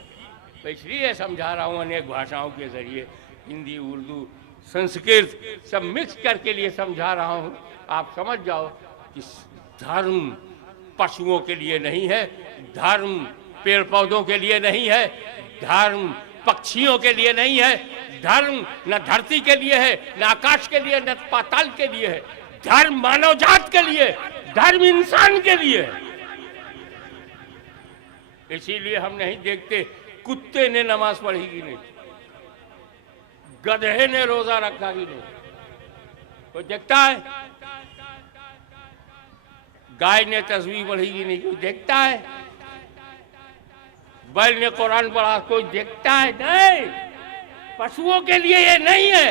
तो इसलिए समझा रहा हूँ अनेक भाषाओं के जरिए हिंदी, उर्दू, संस्कृत सब मिक्स करके लिए समझा रहा हूँ। आप समझ जाओ कि धर्म पशुओं के लिए नहीं है, धर्म पेड़ पौधों के लिए नहीं है, धर्म पक्षियों के लिए नहीं है, धर्म न धरती के लिए है, न आकाश के लिए, न पाताल के लिए है, धर्म मानव जात के लिए, धर्म इंसान के लिए है। इसीलिए हम नहीं देखते कुत्ते ने नमाज पढ़ी कि नहीं, गधे ने रोजा रखा कि नहीं, कोई देखता है? गाय ने तस्बीह पढ़ी कि नहीं, कोई देखता है? बैल ने कुरान पढ़ा, कोई देखता है? नहीं। पशुओं के लिए ये नहीं है,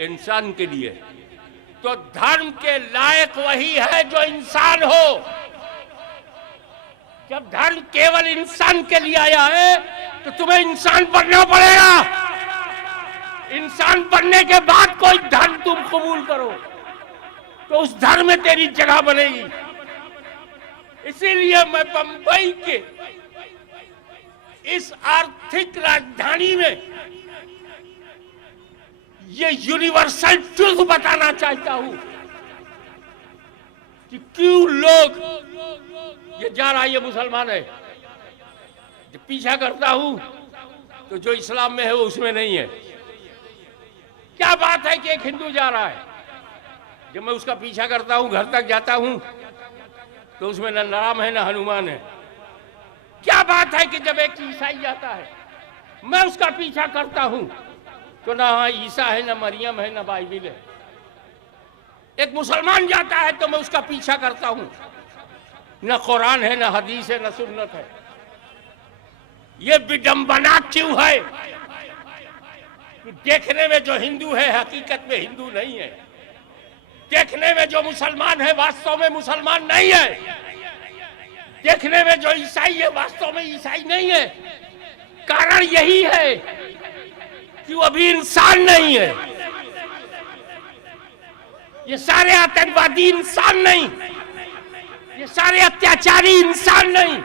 इंसान के लिए। तो धर्म के लायक वही है जो इंसान हो। जब धर्म केवल इंसान के लिए आया है तो तुम्हें इंसान बनना पड़ेगा। इंसान बनने के बाद कोई धर्म तुम कबूल करो तो उस धर्म में तेरी जगह बनेगी। इसीलिए मैं बंबई के इस आर्थिक राजधानी में ये यूनिवर्सल ट्रुथ बताना चाहता हूं कि क्यों लोग ये जा रहा है, ये मुसलमान है, जब पीछा करता हूं तो जो इस्लाम में है वो उसमें नहीं है। क्या बात है कि एक हिंदू जा रहा है, जब मैं उसका पीछा करता हूं, घर तक जाता हूं तो उसमें न राम है न हनुमान है। क्या बात है कि जब एक ईसाई जाता है, मैं उसका पीछा करता हूं तो ना ईसा है, न मरियम है, न बाइबिल है। एक मुसलमान जाता है तो मैं उसका पीछा करता हूं, न कुरान है, न हदीस है, न सुन्नत है। ये विडंबना क्यों है कि देखने में जो हिंदू है हकीकत में हिंदू नहीं है, देखने में जो मुसलमान है वास्तव में मुसलमान नहीं है, देखने में जो ईसाई है वास्तव में ईसाई नहीं है। कारण यही है कि वो अभी इंसान नहीं है। ये सारे आतंकवादी इंसान नहीं, ये सारे अत्याचारी इंसान नहीं,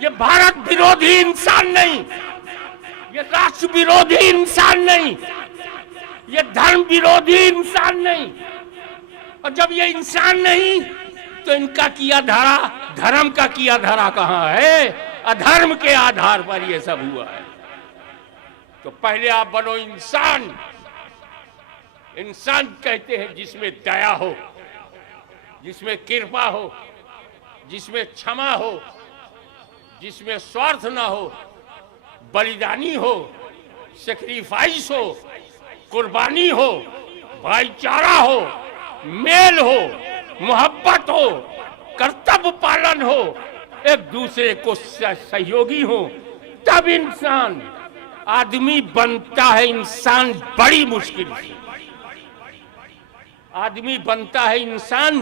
ये भारत विरोधी इंसान नहीं, ये राष्ट्र विरोधी इंसान नहीं, ये धर्म विरोधी इंसान नहीं। और जब ये इंसान नहीं तो इनका किया धरा, धर्म का किया धरा कहां है? अधर्म के आधार पर ये सब हुआ है। तो पहले आप बनो इंसान। इंसान कहते हैं जिसमें दया हो, जिसमें कृपा हो, जिसमें क्षमा हो, जिसमें स्वार्थ ना हो, बलिदानी हो, सेक्रीफाइस हो, कुर्बानी हो, भाईचारा हो, मेल हो, मोहब्बत हो, कर्तव्य पालन हो, एक दूसरे को सहयोगी हो, तब इंसान आदमी बनता है। इंसान बड़ी मुश्किल से आदमी बनता है, इंसान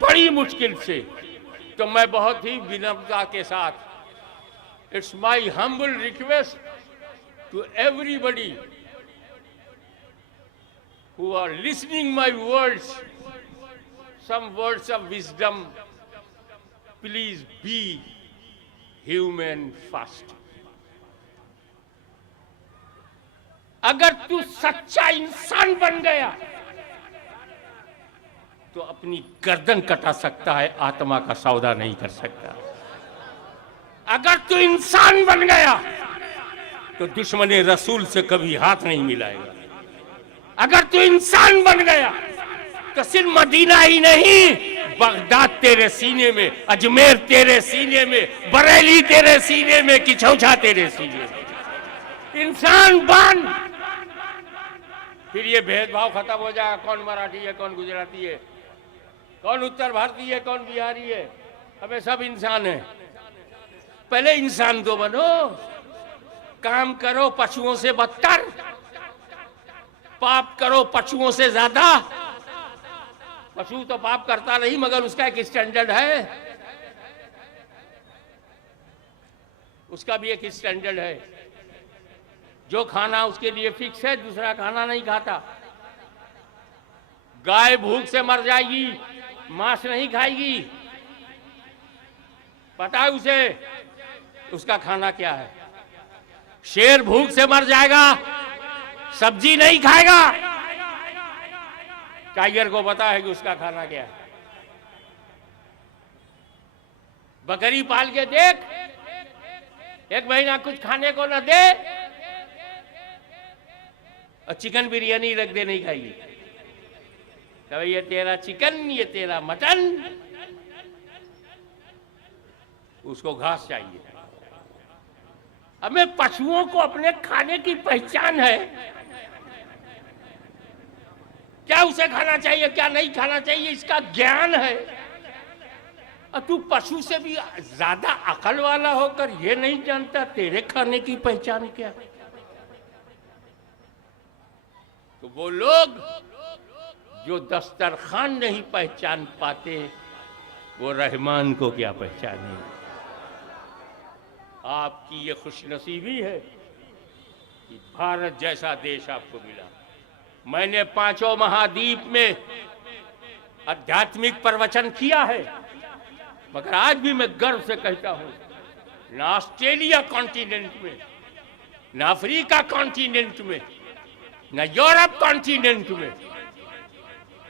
बड़ी मुश्किल से। तो मैं बहुत ही विनम्रता के साथ, it's my humble request to everybody who are listening my words, some words of wisdom, please be human first. अगर तू सच्चा इंसान बन गया तो अपनी गर्दन कटा सकता है, आत्मा का सौदा नहीं कर सकता। अगर तू इंसान बन गया तो दुश्मन रसूल से कभी हाथ नहीं मिलाएगा। अगर तू इंसान बन गया तो सिर्फ मदीना ही नहीं, बगदाद तेरे सीने में, अजमेर तेरे सीने में, बरेली तेरे सीने में, किछौछा तेरे सीने में। इंसान बन, फिर ये भेदभाव खत्म हो जाएगा। कौन मराठी है, कौन गुजराती है, कौन उत्तर भारतीय है, कौन बिहारी है, हमें सब इंसान है। पहले इंसान तो बनो, काम करो पशुओं से बदतर, पाप करो पशुओं से ज्यादा। पशु तो पाप करता नहीं, मगर उसका एक स्टैंडर्ड है, उसका भी एक स्टैंडर्ड है। जो खाना उसके लिए फिक्स है, दूसरा खाना नहीं खाता। गाय भूख से मर जाएगी, मांस नहीं खाएगी, पता है उसे उसका खाना क्या है। शेर भूख से मर जाएगा, सब्जी नहीं खाएगा। टाइगर को पता है कि उसका खाना क्या है। बकरी पाल के देख, 1 महीना कुछ खाने को न दे और चिकन बिरयानी रख दे, नहीं खाएगी। तो ये तेरा चिकन, ये तेरा मटन, उसको घास चाहिए। हमें पशुओं को अपने खाने की पहचान है, क्या उसे खाना चाहिए क्या नहीं खाना चाहिए इसका ज्ञान है। और तू पशु से भी ज्यादा अकल वाला होकर ये नहीं जानता तेरे खाने की पहचान क्या है। तो वो लोग जो दस्तरखान नहीं पहचान पाते, वो रहमान को क्या पहचानेंगे। आपकी ये खुशनसीबी है कि भारत जैसा देश आपको मिला। मैंने 5 महाद्वीप में आध्यात्मिक प्रवचन किया है, मगर आज भी मैं गर्व से कहता हूं, न ऑस्ट्रेलिया कॉन्टिनेंट में, न अफ्रीका कॉन्टिनेंट में, न यूरोप कॉन्टिनेंट में,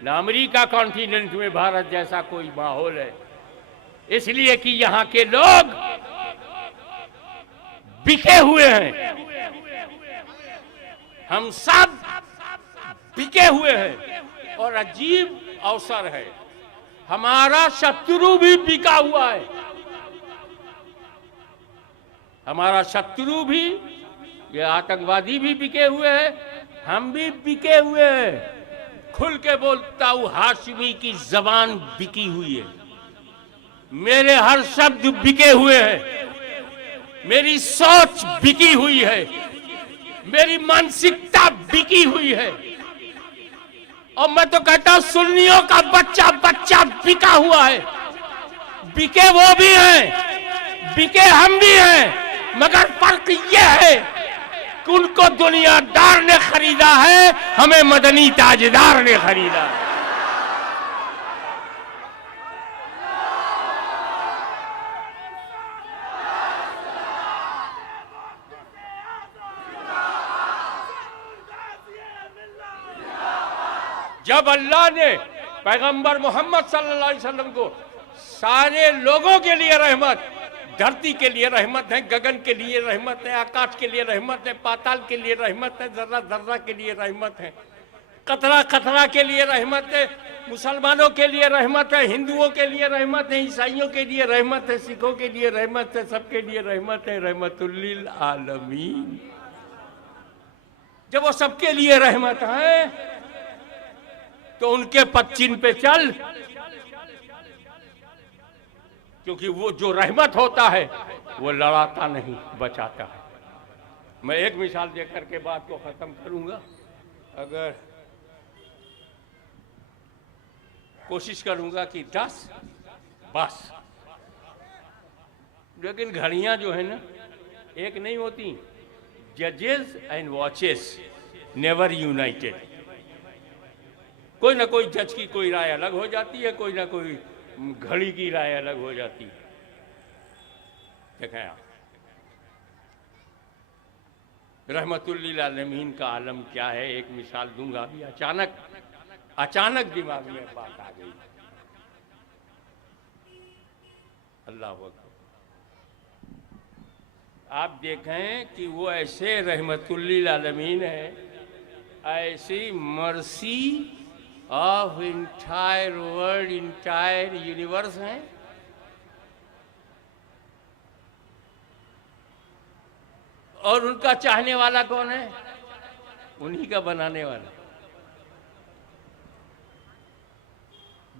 न अमेरिका कॉन्टिनेंट में भारत जैसा कोई माहौल है। इसलिए कि यहां के लोग बिके हुए हैं, हम सब बिके हुए हैं। और अजीब अवसर है, हमारा शत्रु भी बिका हुआ है। हमारा शत्रु भी, ये आतंकवादी भी बिके हुए हैं, हम भी बिके हुए हैं। खुल के बोलता हूं, हाशमी की जबान बिकी हुई है, मेरे हर शब्द बिके हुए हैं, मेरी सोच बिकी हुई है, मेरी मानसिकता बिकी हुई है। और मैं तो कहता हूं सुन्नियों का बच्चा बच्चा बिका हुआ है। बिके वो भी हैं, बिके हम भी हैं, मगर फर्क यह है कि उनको दुनियादार ने खरीदा है, हमें मदनी ताजदार ने खरीदा है। जब अल्लाह ने पैगंबर मोहम्मद सल्लल्लाहु अलैहि वसल्लम को सारे लोगों के लिए रहमत, धरती के लिए रहमत है, गगन के लिए रहमत है, आकाश के लिए रहमत है, पाताल के लिए रहमत है, जर्रा जर्रा के लिए रहमत है, कतरा कतरा के लिए रहमत है, मुसलमानों के लिए रहमत है, हिंदुओं के लिए रहमत है, ईसाइयों के लिए रहमत है, सिखों के लिए रहमत है, सबके लिए रहमत है, रहमतुल्लिल आलमीन। जब वो सबके लिए रहमत है तो उनके पदचिन्ह पे चल, क्योंकि वो जो रहमत होता है वो लड़ाता नहीं, बचाता है। मैं एक मिसाल देकर के बात को खत्म करूंगा। अगर कोशिश करूंगा कि 10 बस, लेकिन घड़ियां जो है ना एक नहीं होती। जजेस एंड वॉचेस नेवर यूनाइटेड। कोई ना कोई जज की कोई राय अलग हो जाती है, कोई ना कोई घड़ी की राय अलग हो जाती है। देखें आप, रहमतुल्लिल आलमीन का आलम क्या है, एक मिसाल दूंगा। अभी अचानक दिमाग में बात आ गई। अल्लाह अकबर। आप देखें कि वो ऐसे रहमतुल्लिल आलमीन है, ऐसी mercy of entire world, entire universe है। और उनका चाहने वाला कौन है? उन्हीं का बनाने वाला।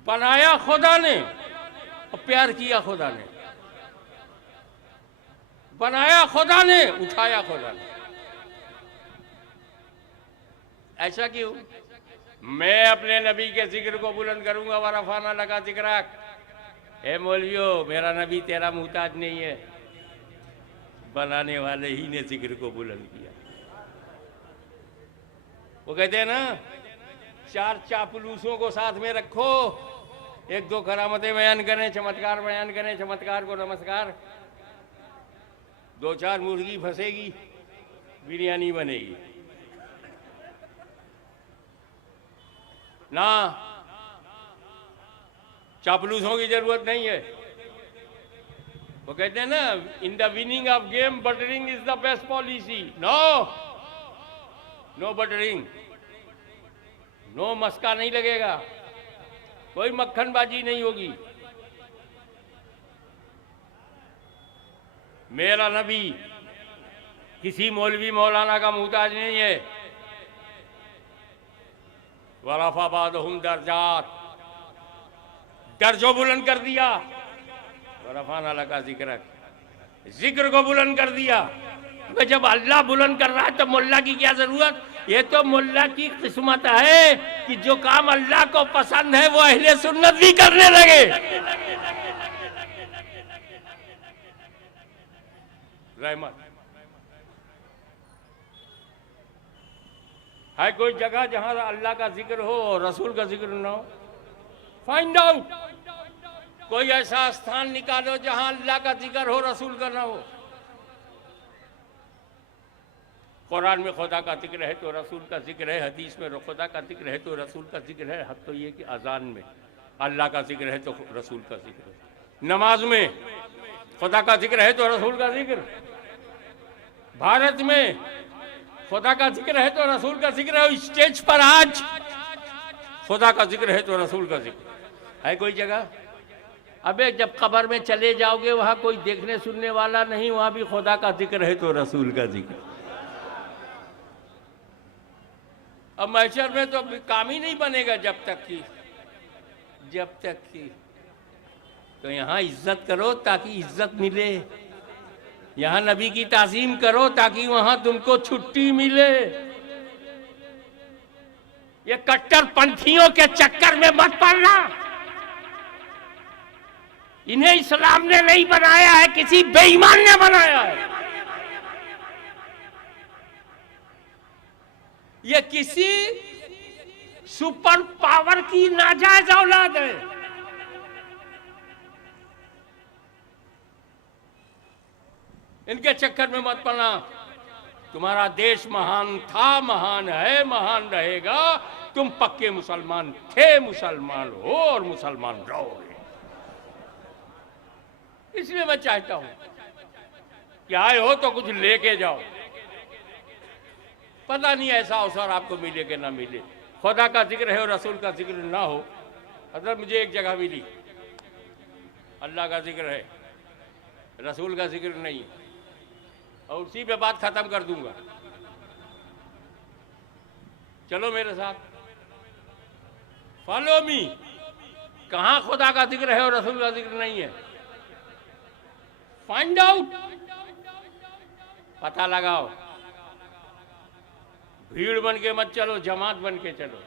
बनाया खुदा ने और प्यार किया खुदा ने। बनाया खुदा ने, उठाया खुदा ने। ऐसा क्यों? मैं अपने नबी के जिक्र को बुलंद करूंगा, वरफाना लगा जिक्राक। ए मौलवियो, मेरा नबी तेरा मुहताज नहीं है, बनाने वाले ही ने जिक्र को बुलंद किया। वो कहते हैं ना, 4 चापलूसों को साथ में रखो, 1-2 करामतें बयान करें, चमत्कार बयान करें, चमत्कार को नमस्कार। 2-4 मुर्गी फंसेगी, बिरयानी बनेगी। ना, चापलूसों की जरूरत नहीं है। वो कहते हैं ना, in the winning of game buttering is the best policy. No, no buttering, no मस्का नहीं लगेगा, कोई मक्खनबाजी नहीं होगी। मेरा नबी किसी मौलवी मौलाना का मुहताज नहीं है। वरफ़ाबादहुम दर्जात, दर्जों बुलंद कर दिया। वरफ़ाना लका जिक्र, जिक्र को बुलंद कर दिया। तो जब अल्लाह बुलंद कर रहा है तो मुल्ला की क्या जरूरत? ये तो मुल्ला की किस्मत है कि जो काम अल्लाह को पसंद है वो अहले सुन्नत भी करने लगे। रहमत है कोई जगह जहां अल्लाह का जिक्र हो और रसूल का जिक्र ना हो? Find out. कोई ऐसा स्थान निकालो जहां अल्लाह का जिक्र हो, रसूल का ना हो। कुरान में खुदा का जिक्र है तो रसूल का जिक्र है, हदीस में खुदा का जिक्र है तो रसूल का जिक्र है। हद तो ये कि अजान में अल्लाह का जिक्र है तो रसूल का जिक्र है। नमाज में खुदा का जिक्र है तो रसूल का जिक्र। भारत में खुदा का जिक्र है तो रसूल का जिक्र है। स्टेज पर आज खुदा का जिक्र है तो रसूल का जिक्र है। कोई जगह? अबे जब कब्र में चले जाओगे वहां कोई देखने सुनने वाला नहीं, वहां भी खुदा का जिक्र है तो रसूल का जिक्र। अब महशर में तो काम ही नहीं बनेगा जब तक कि तो यहाँ इज्जत करो ताकि इज्जत मिले, यहाँ नबी की ताज़ीम करो ताकि वहां तुमको छुट्टी मिले। ये कट्टरपंथियों के चक्कर में मत पड़ना। इन्हें इस्लाम ने नहीं बनाया है, किसी बेईमान ने बनाया है। ये किसी सुपर पावर की नाजायज औलाद है। इनके चक्कर में मत पड़ना। तुम्हारा देश महान था, महान है, महान रहेगा। तुम पक्के मुसलमान थे, मुसलमान हो और मुसलमान रहोगे। इसलिए मैं चाहता हूं कि आए हो तो कुछ लेके जाओ। पता नहीं ऐसा अवसर आपको मिले कि ना मिले। खुदा का जिक्र है और रसूल का जिक्र ना हो। अगर मुझे एक जगह मिली, अल्लाह का जिक्र है, रसूल का जिक्र नहीं, और उसी पे बात खत्म कर दूंगा। चलो मेरे साथ, फॉलो मी। कहां खुदा का जिक्र है और रसूल का जिक्र नहीं है? फाइंड आउट, पता लगाओ। भीड़ बन के मत चलो, जमात बन के चलो।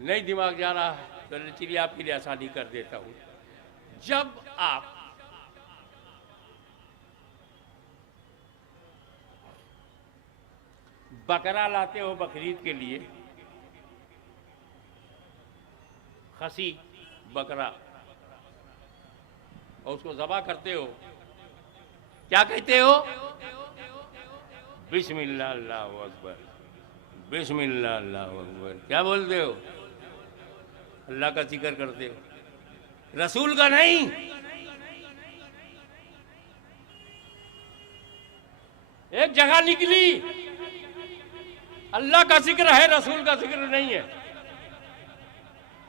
नहीं दिमाग जा रहा है तो चलिए आपके लिए आसानी कर देता हूं। जब आप बकरा लाते हो बकरीद के लिए, खसी बकरा, और उसको ज़बा करते हो, क्या कहते हो? बिस्मिल्लाह अल्लाहु अकबर, बिस्मिल्लाह अल्लाहु अकबर। क्या बोलते हो? अल्लाह का जिक्र करते हो, रसूल का नहीं। एक जगह निकली, अल्लाह का जिक्र है, रसूल का जिक्र नहीं है।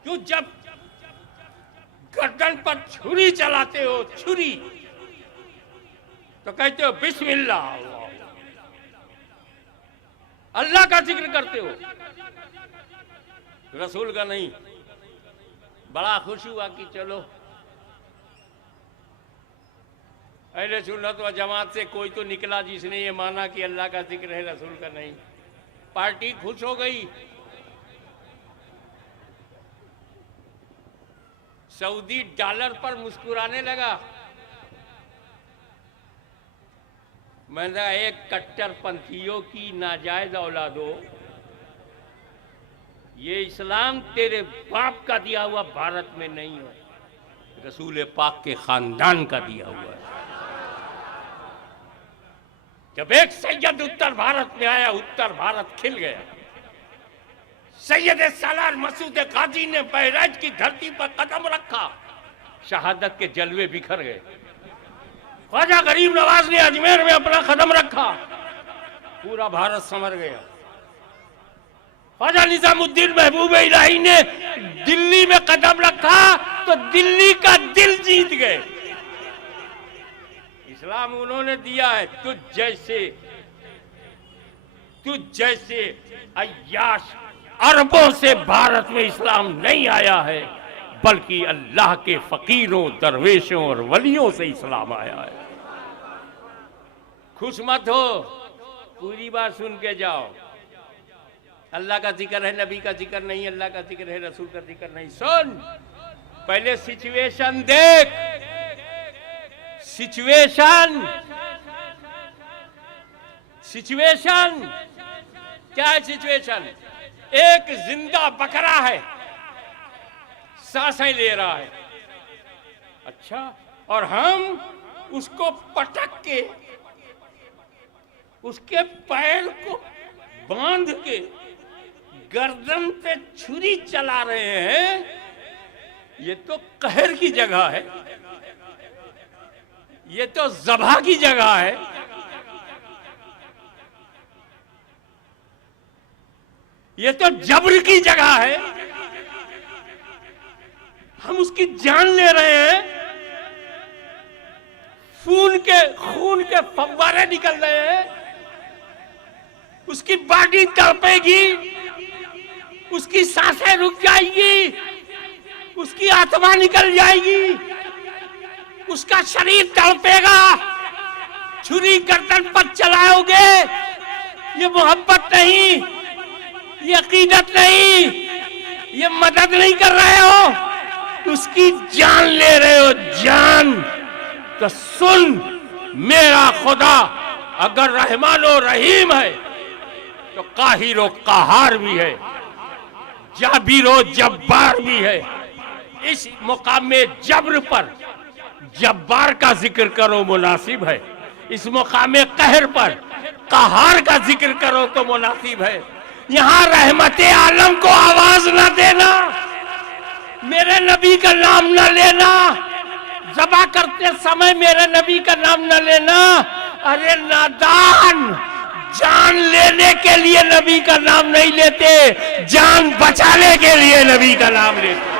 क्यों? जब गर्दन पर छुरी चलाते हो, छुरी, तो कहते हो बिस्मिल्लाह, अल्लाह का जिक्र करते हो, रसूल का नहीं। बड़ा खुश हुआ कि चलो अहले सुन्नत व जमात से कोई तो निकला जिसने ये माना कि अल्लाह का जिक्र है, रसूल का नहीं। पार्टी खुश हो गई। सऊदी डॉलर पर मुस्कुराने लगा। मैंने एक कट्टरपंथियों की नाजायज औलादो, ये इस्लाम तेरे बाप का दिया हुआ भारत में नहीं है, रसूल पाक के खानदान का दिया हुआ है। जब एक सैयद उत्तर भारत में आया, उत्तर भारत खिल गया। सैयद सालार मसूद गाजी ने बहराइच की धरती पर कदम रखा, शहादत के जलवे बिखर गए। ख्वाजा गरीब नवाज ने अजमेर में अपना कदम रखा, पूरा भारत संवर गया। ख्वाजा निजामुद्दीन महबूब इलाही ने दिल्ली में कदम रखा तो दिल्ली का दिल जीत गए। इस्लाम उन्होंने दिया है। तुझ जैसे अय्याश अरबों से भारत में इस्लाम नहीं आया है, बल्कि अल्लाह के फकीरों, दरवेशों और वलियों से इस्लाम आया है। खुश मत हो, पूरी बात सुन के जाओ। अल्लाह का जिक्र है, नबी का जिक्र नहीं, अल्लाह का जिक्र है, रसूल का जिक्र नहीं। सुन, पहले सिचुएशन देख। सिचुएशन क्या है? सिचुएशन एक जिंदा बकरा है, सांसें ले रहा है। अच्छा, और हम उसको पटक के उसके पैर को बांध के गर्दन पे छुरी चला रहे हैं। ये तो कहर की जगह है, ये तो ज़बह की जगह है। ये तो जबर की जगह है। हम उसकी जान ले रहे हैं, खून के फव्वारे निकल रहे हैं, उसकी बॉडी तड़पेगी, उसकी सांसें रुक जाएगी, उसकी आत्मा निकल जाएगी, उसका शरीर तड़पेगा। छुरी गर्दन पर चलाओगे, ये मोहब्बत नहीं, ये अकीदत नहीं, ये मदद नहीं कर रहे हो, उसकी जान ले रहे हो, जान। तो सुन, मेरा खुदा अगर रहमान और रहीम है तो काहिर और कहार भी है, जाबिर और जब्बार भी है। इस मुकाम में जब्र पर जब्बार का जिक्र करो मुनासिब है, इस मुकाम में कहर पर कहार का जिक्र करो तो मुनासिब है। यहाँ रहमते आलम को आवाज ना देना, मेरे नबी का नाम ना लेना, ज़बा करते समय मेरे नबी का नाम ना लेना। अरे नादान, जान लेने के लिए नबी का नाम नहीं लेते, जान बचाने के लिए नबी का नाम लेते।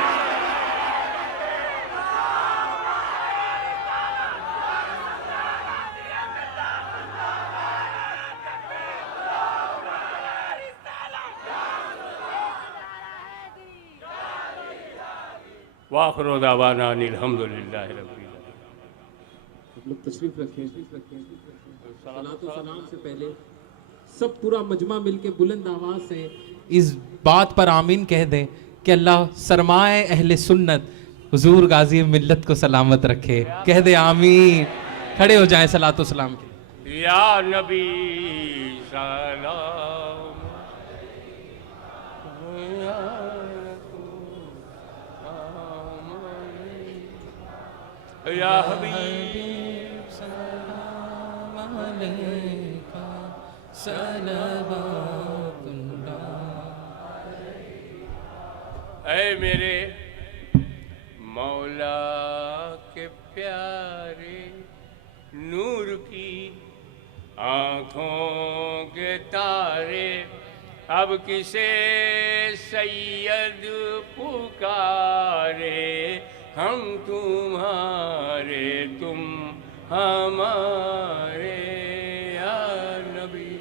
वाखिरु दावाना अनिल हम्दुलिल्लाहि रब्बिल आलमीन। लोग तशरीफ रखें। सलातो सलाम से पहले सब पूरा मजमा मिलके बुलंद आवाज से इस बात पर आमीन कह दें कि अल्लाह सरमाए अहले सुन्नत हुजूर गाजी मिल्लत को सलामत रखे। कह दे आमीन। खड़े हो जाएं सलातो सलाम के। या नबी सलाम, या हबीब सलाम अलैका सलवातुल्लाह। ऐ मेरे मौला के प्यारे, नूर की आँखों के तारे, अब किसे सैयद पुकारे, हम तुम्हारे तुम हमारे। या नबी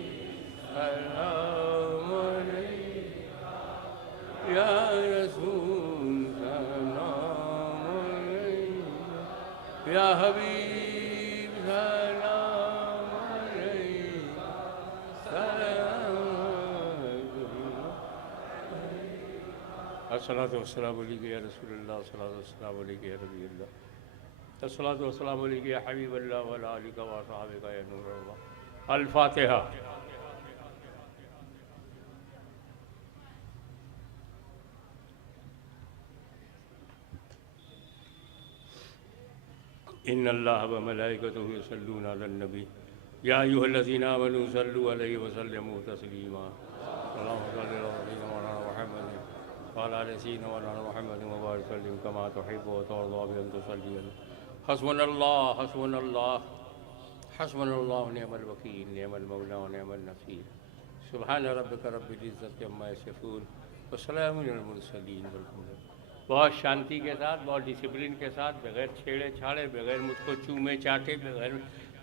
सलाम अलैका, या रसूल सलाम अलैका, या हबीब सलाम अलैका, अस्सलातु वस्सलामु अलैका या रसूलल्लाह, अस्सलातु वस्सलामु अलैका या नबीयल्लाह, अस्सलातु वस्सलामु अलैका या हबीबल्लाह व अला आलिका व असहाबिका या नूरल्लाह। अल फातिहा। इन्नल्लाह व मलाइकतहु युसल्लूना अलन नबी या अय्युहल्लज़ीना आमनू सल्लु अलैहि व सल्लिमू तस्लीमा अल्लाहुम्मा सल्लि अला सय्यिदिना मुहम्मद व अला आलि सय्यिदिना मुहम्मद व बारिक वसल्लिम कमा तुहिब्बु व तर्दा बि अन तुसल्ली हस्बुनल्लाह हस्बुनल्लाह हस्बुनल्लाह व निअमल वकील निअमल मौला व निअमल नसीर सुब्हान रब्बिका रब्बिल इज़्ज़ति अम्मा यसिफून व सलामुन अलल मुरसलीन वल्हम्दुलिल्लाह। बहुत शांति के साथ, बहुत डिसिप्लिन के साथ, बगैर छेड़े छाड़े, बगैर मुझको चूमे चाटे, बगैर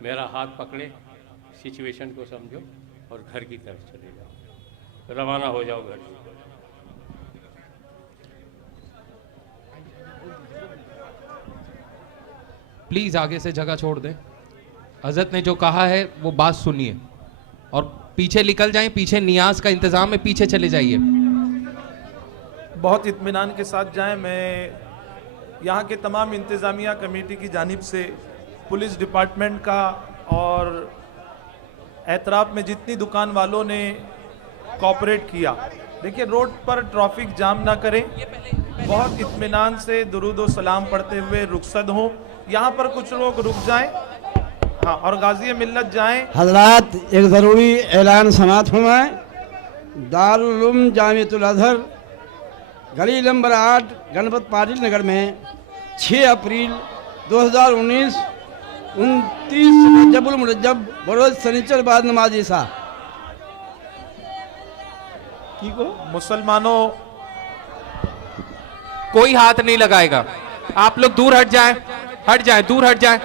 मेरा हाथ पकड़े सिचुएशन को समझो और घर की तरफ चले जाओ, रवाना हो जाओ घर से। प्लीज आगे से जगह छोड़ दें। हजरत ने जो कहा है वो बात सुनिए और पीछे निकल जाएं। पीछे नियाज का इंतजाम है, पीछे चले जाइए। बहुत इत्मीनान के साथ जाएं। मैं यहाँ के तमाम इंतज़ामिया कमेटी की जानिब से पुलिस डिपार्टमेंट का और एतराफ़ में जितनी दुकान वालों ने कोऑपरेट किया, देखिए रोड पर ट्रैफिक जाम ना करें, बहुत इत्मीनान से दुरूद व सलाम पढ़ते हुए रुखसत हों। यहाँ पर कुछ लोग रुक जाएं, हाँ, और गाज़ी मिल्लत जाएं। हजरात, एक ज़रूरी ऐलान समात फरमाएं। दारुल उलूम जामिअतुल अज़हर गली नंबर 8 गणपत पाटिल नगर में 6 अप्रैल 2019 29 रजबुल मुरज्जब बरोज शनिचर बाद नमाज ईसा की को मुसलमानों, कोई हाथ नहीं लगाएगा। आप लोग दूर हट जाएं, दूर हट जाएं।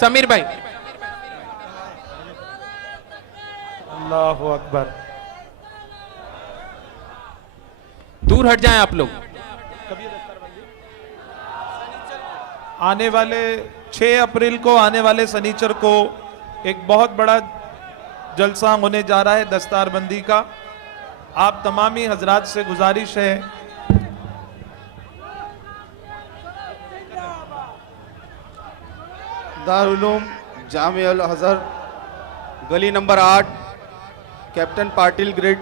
समीर भाई, अल्लाहु अकबर, दूर हट जाएं आप लोग। आने वाले 6 अप्रैल को, आने वाले शनिचर को एक बहुत बड़ा जलसा होने जा रहा है दस्तारबंदी का। आप तमामी हजरात से गुजारिश है दारुल उलूम जामिअल अज़हर गली नंबर 8 कैप्टन पाटिल ग्रेड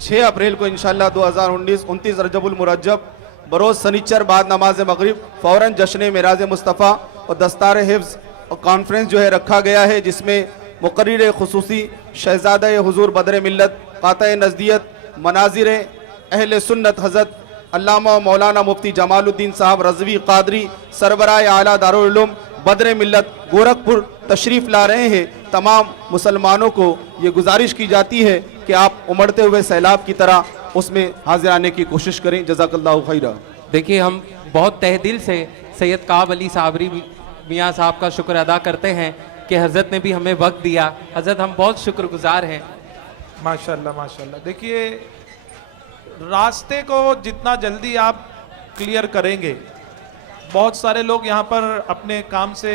6 अप्रैल को इंशाल्लाह 2019 29 रजबुल मुरज्जब बरोज़ सनीचर बाद नमाज मगरिब फ़ौरन जश्न मिराज मुस्तफ़ा और दस्तार हिफ्ज़ और कॉन्फ्रेंस जो है रखा गया है, जिसमें मुक़र्रिर खुसूसी शहज़ादा हुज़ूर बदर मिल्लत क़ाता नज़दियत मनाजिर अहले सुन्नत हज़रत अल्लामा मौलाना मुफ्ती जमालुद्दीन साहब रज़वी क़ादरी सरबराह आला दारुल उलूम बदर मिल्लत गोरखपुर तशरीफ़ ला रहे हैं। तमाम मुसलमानों को ये गुजारिश की जाती है कि आप उमड़ते हुए सैलाब की तरह उसमें हाजिर आने की कोशिश करें। जज़ाकल्लाहु खैरा। देखिए, हम बहुत तहे दिल से सैयद काब अली साबरी मियाँ साहब का शुक्र अदा करते हैं कि हज़रत ने भी हमें वक्त दिया। हज़रत, हम बहुत शुक्रगुजार हैं। माशाल्लाह माशाल्लाह। देखिए, रास्ते को जितना जल्दी आप क्लियर करेंगे, बहुत सारे लोग यहाँ पर अपने काम से